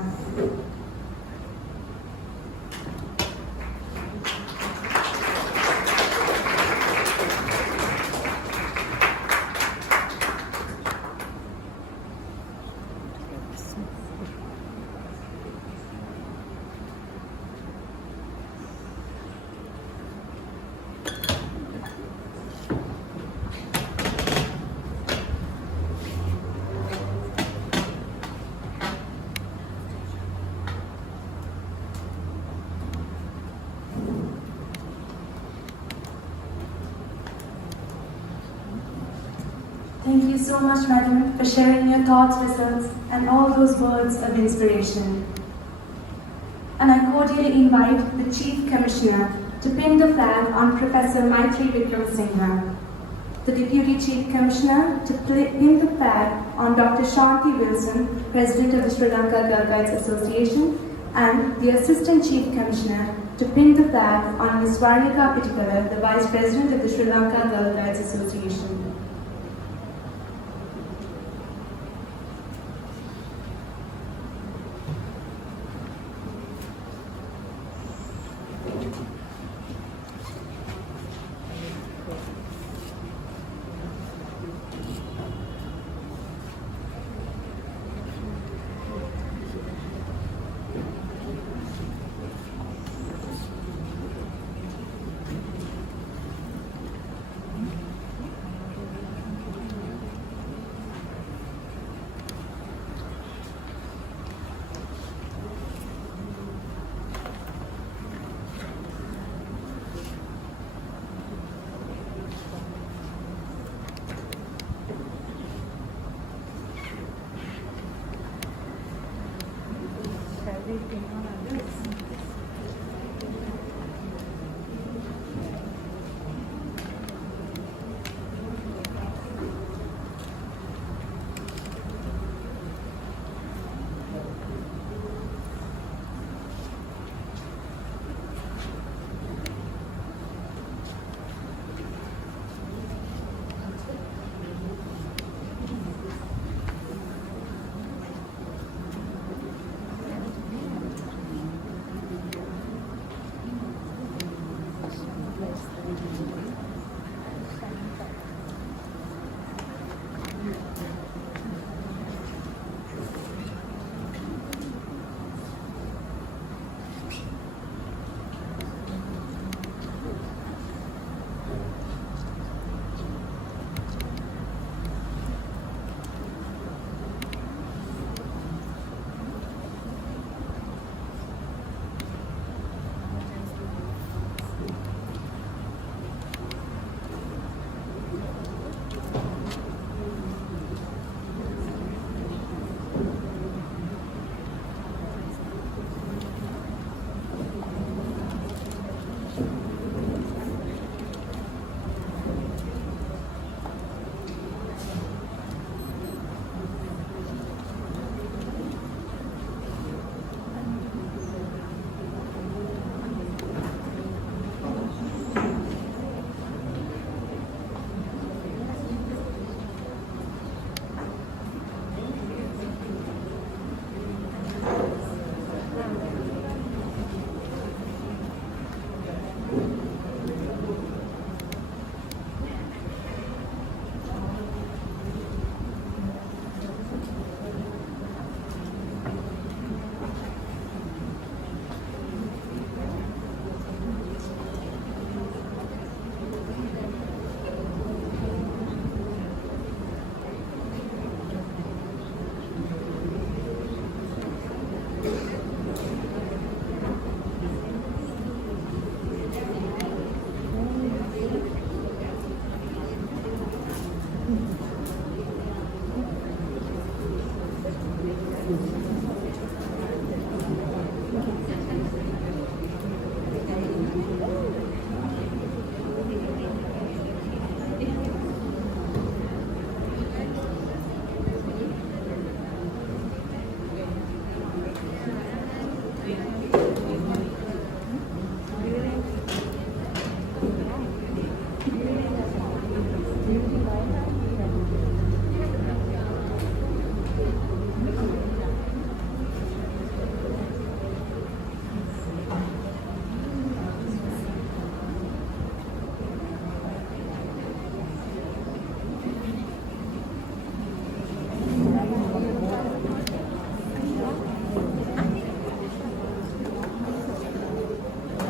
Thank you so much, Madam, for sharing your thoughts with us and all those words of inspiration. And I cordially invite the Chief Commissioner to pin the flag on Professor Maitri Vikramasinghe, the Deputy Chief Commissioner to pin the flag on Dr. Shanti Wilson, President of the Sri Lanka Girl Guides Association, and the Assistant Chief Commissioner to pin the flag on Ms. Varnika Pittikala, the Vice President of the Sri Lanka Girl Guides Association.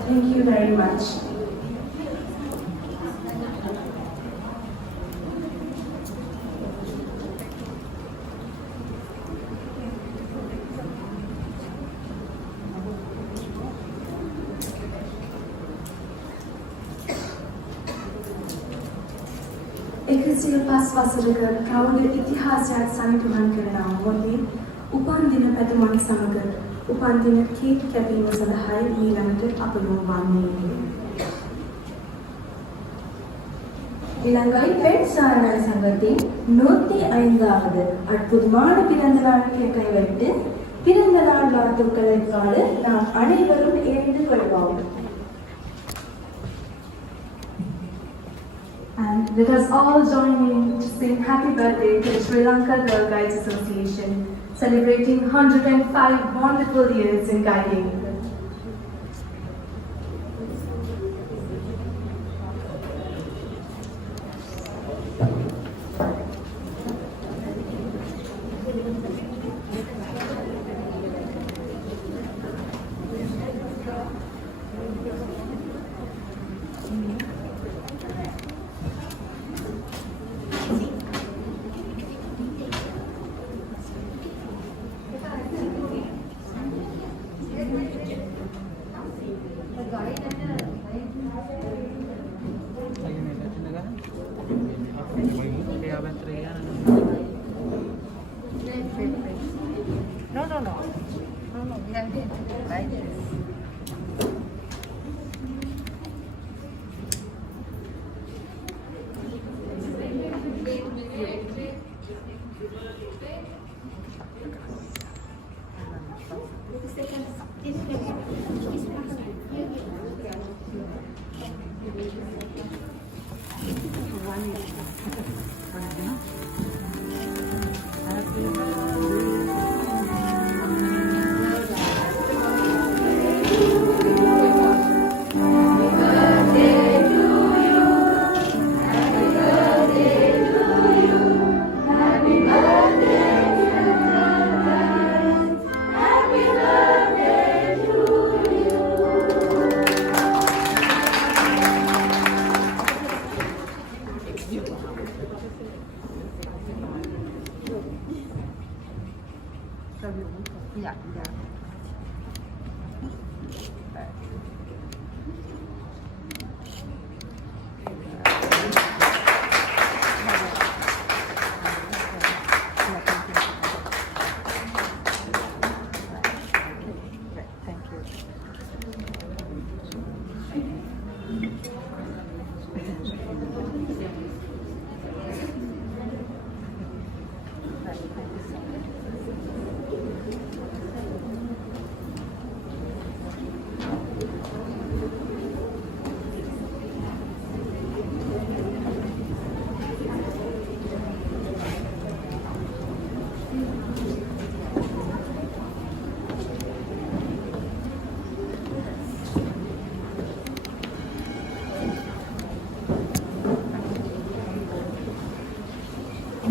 Thank you very much. එකසිය පස් වසරක ප්‍රෞಢ ඉතිහාසයක් සනිටුහන් කරන මොහොතේ උපන් දින පැතුමන් සමග උපන් දින කේක් කැපීම සඳහායි ඊළඟට අප යොමුවන්නේ. இலங்கை பெண் சாரணர் சங்கத்தின் 105வது அற்புதமான பிறந்த நாளுக்கு கைவிட்டு பிறந்த நாள் வாழ்த்துக்களுக்காக நாம் அனைவரும் இணைந்து கொள்வோம். And let us all join in to sing happy birthday to the Sri Lanka Girl Guides Association, celebrating 105 wonderful years in guiding.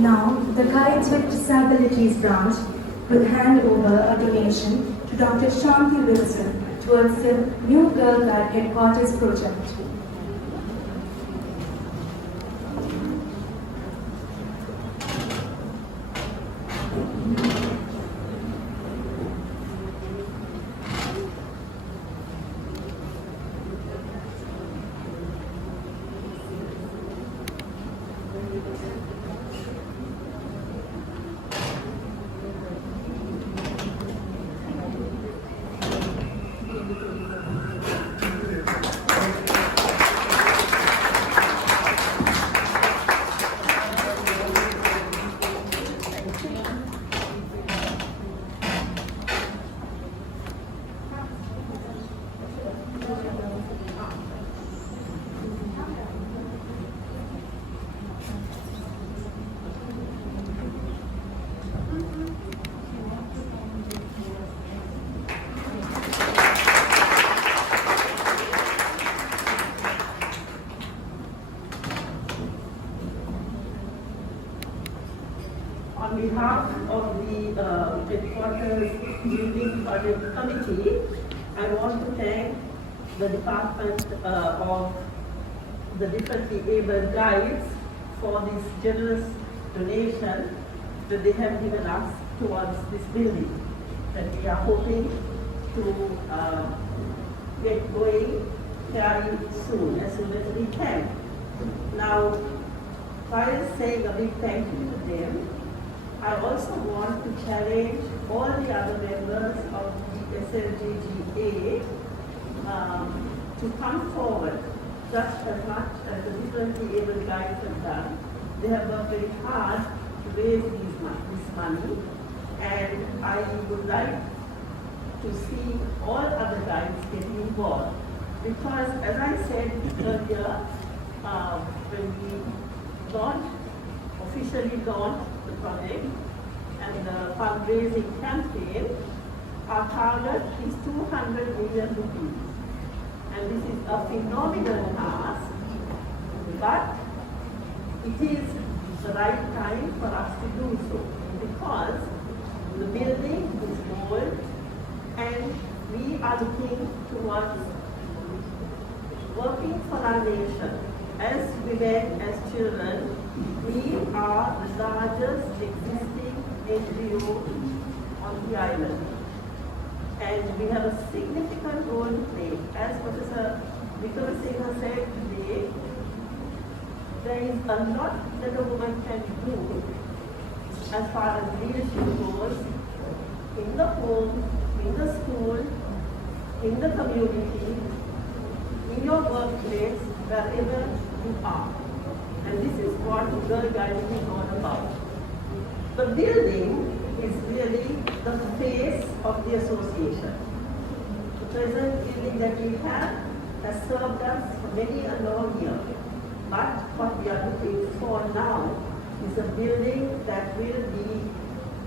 Now, the Guides with Disabilities branch will hand over a donation to Dr. Shanti Wilson towards the new Girl Guide Headquarters project. of the headquarters building project committee, I want to thank the Department of the Differently Abled Guides for this generous donation that they have given us towards this building. And we are hoping to get going very soon, as soon as we can. Now, while saying a big thank you to them, I also want to challenge all the other members of the SLGGA to come forward just as much as the Differently Abled Guides have done. They have worked very hard to raise this money, and I would like to see all other guides getting involved. Because as I said earlier, when we officially launched the project and the fundraising campaign, our target is 200 million rupees. And this is a phenomenal task, but it is the right time for us to do so, because the building is old and we are looking towards working for our nation. As women, as children, we are the largest existing NGO on the island. And we have a significant role to play. As Professor Vikramasinghe said today, there is a lot that a woman can do as far as leadership goes, in the home, in the school, in the community, in your workplace, wherever you are. And this is what Girl Guiding is all about. The building is really the face of the association. The present building that we have has served us for many a long year. But what we are looking for now is a building that will be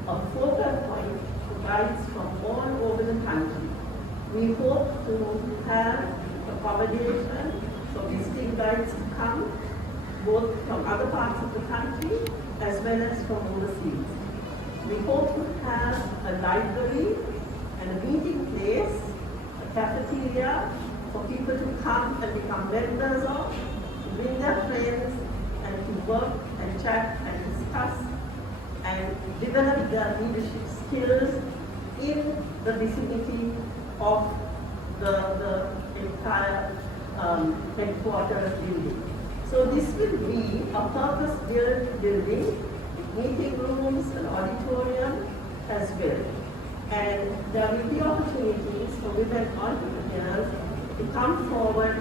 a focal point for guides from all over the country. We hope to have accommodation for visiting guides to come, both from other parts of the country as well as from overseas. We hope to have a library and a meeting place, a cafeteria for people to come and become members of, to bring their friends and to work and chat and discuss and develop their leadership skills in the vicinity of the entire headquarters building. So this will be a purpose-built building, meeting rooms, an auditorium as well. And there will be opportunities for women entrepreneurs to come forward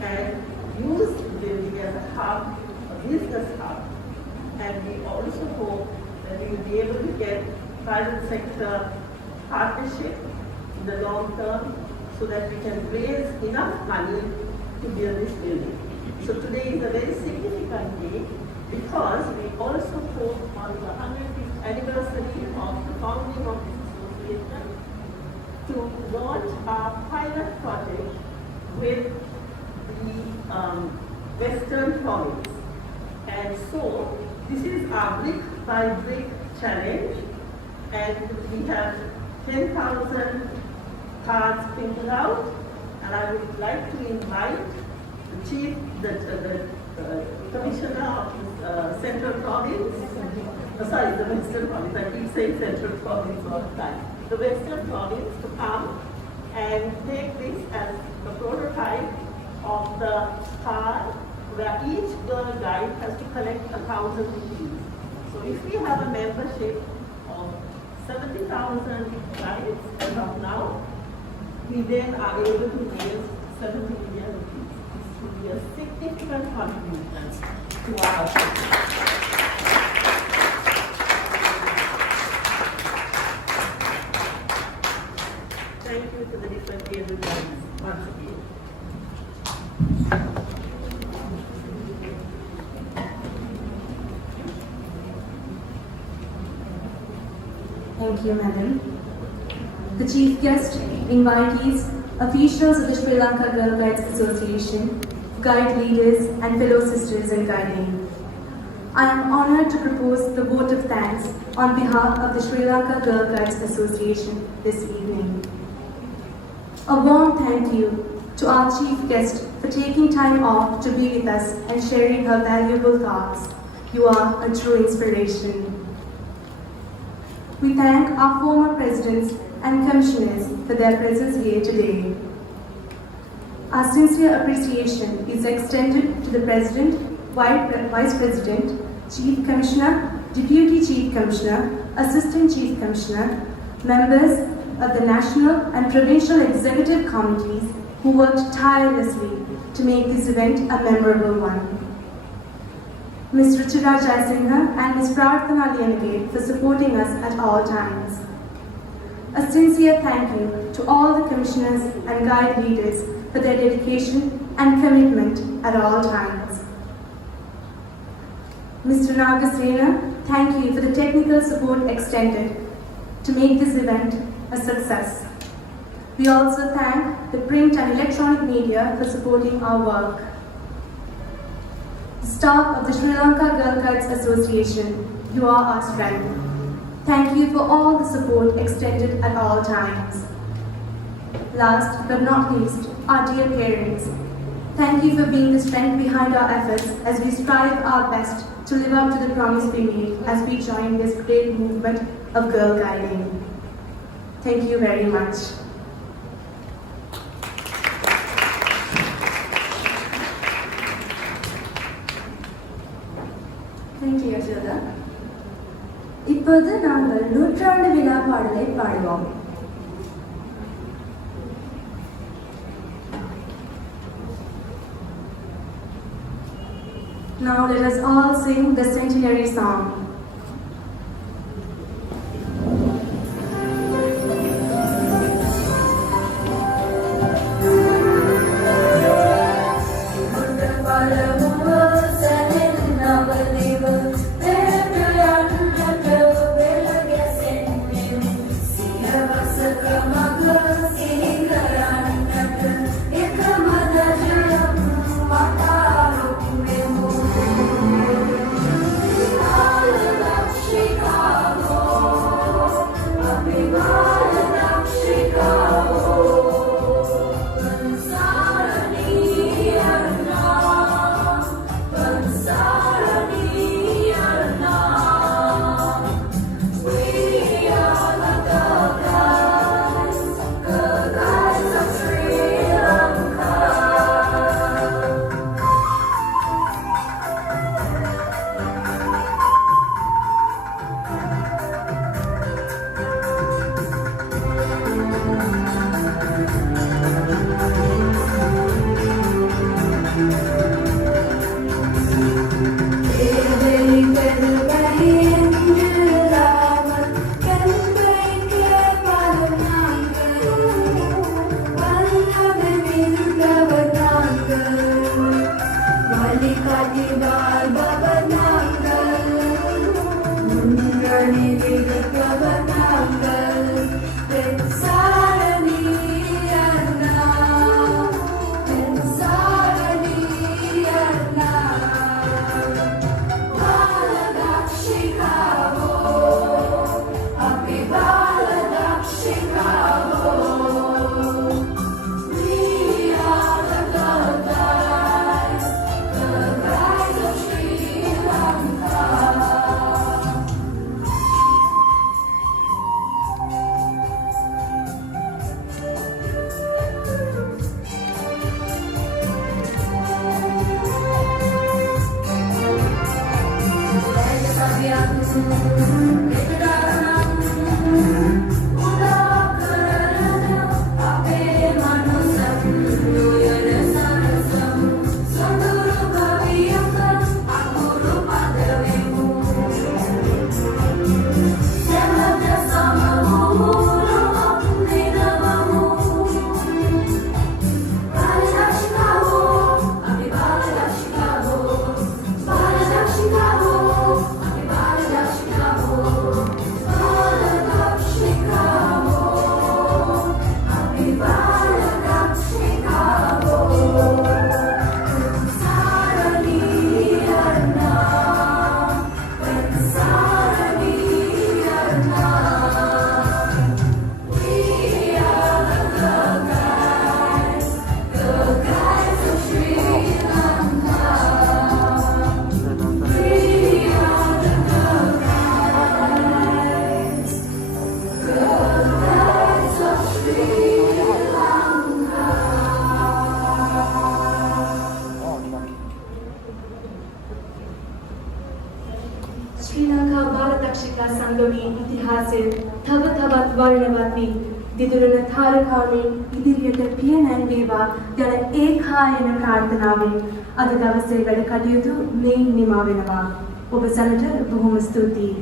and use the building as a hub, a business hub. And we also hope that we will be able to get private sector partnership in the long term so that we can raise enough money to build this building. So today is a very significant day because we also hope on the 150th anniversary of the founding of this association to launch our pilot project with the Western Province. And so this is our brick by brick challenge, and we have 10,000 cards printed out, and I would like to invite the Commissioner of the Central Province, the Western Province, I keep saying Central Province all the time, the Western Province to come and take this as the prototype of the card where each girl guide has to collect 1,000 rupees. So if we have a membership of 70,000 guides as of now, we then are able to raise 70 million rupees. This will be a significant contribution to our effort. Thank you to the different areas once again. Thank you, Madam. The chief guest, invitees, officials of the Sri Lanka Girl Guides Association, guide leaders, and fellow sisters in guiding. I am honored to propose the vote of thanks on behalf of the Sri Lanka Girl Guides Association this evening. A warm thank you to our chief guest for taking time off to be with us and sharing her valuable thoughts. You are a true inspiration. We thank our former presidents and commissioners for their presence here today. Our sincere appreciation is extended to the President, Vice President, Chief Commissioner, Deputy Chief Commissioner, Assistant Chief Commissioner, members of the National and Provincial Executive Committees who worked tirelessly to make this event a memorable one. Ms. Ruchira Jayasinghe and Ms. Prarthana Liyanage for supporting us at all times. A sincere thank you to all the commissioners and guide leaders for their dedication and commitment at all times. Mr. Nagasena, thank you for the technical support extended to make this event a success. We also thank the print and electronic media for supporting our work. The staff of the Sri Lanka Girl Guides Association, you are our strength. Thank you for all the support extended at all times. Last but not least, our dear parents, thank you for being the strength behind our efforts as we strive our best to live up to the promise we made as we join this great movement of girl guiding. Thank you very much. Thank you, Yashoda. இப்போது நாங்கள் நூற்றாண்டு விழா பாடலை பாடுவோம். Now let us all sing the centenary song. වර්ණවත් වී දිදුරන තාරකාවෙන් ඉදිරියට පිය නැංවේවා යන ඒකායන ප්‍රාර්ථනාවෙන් අද දවසේ වැඩ කටයුතු මෙයින් නිමා වෙනවා. ඔබ සැමට බොහොම ස්තුතියි.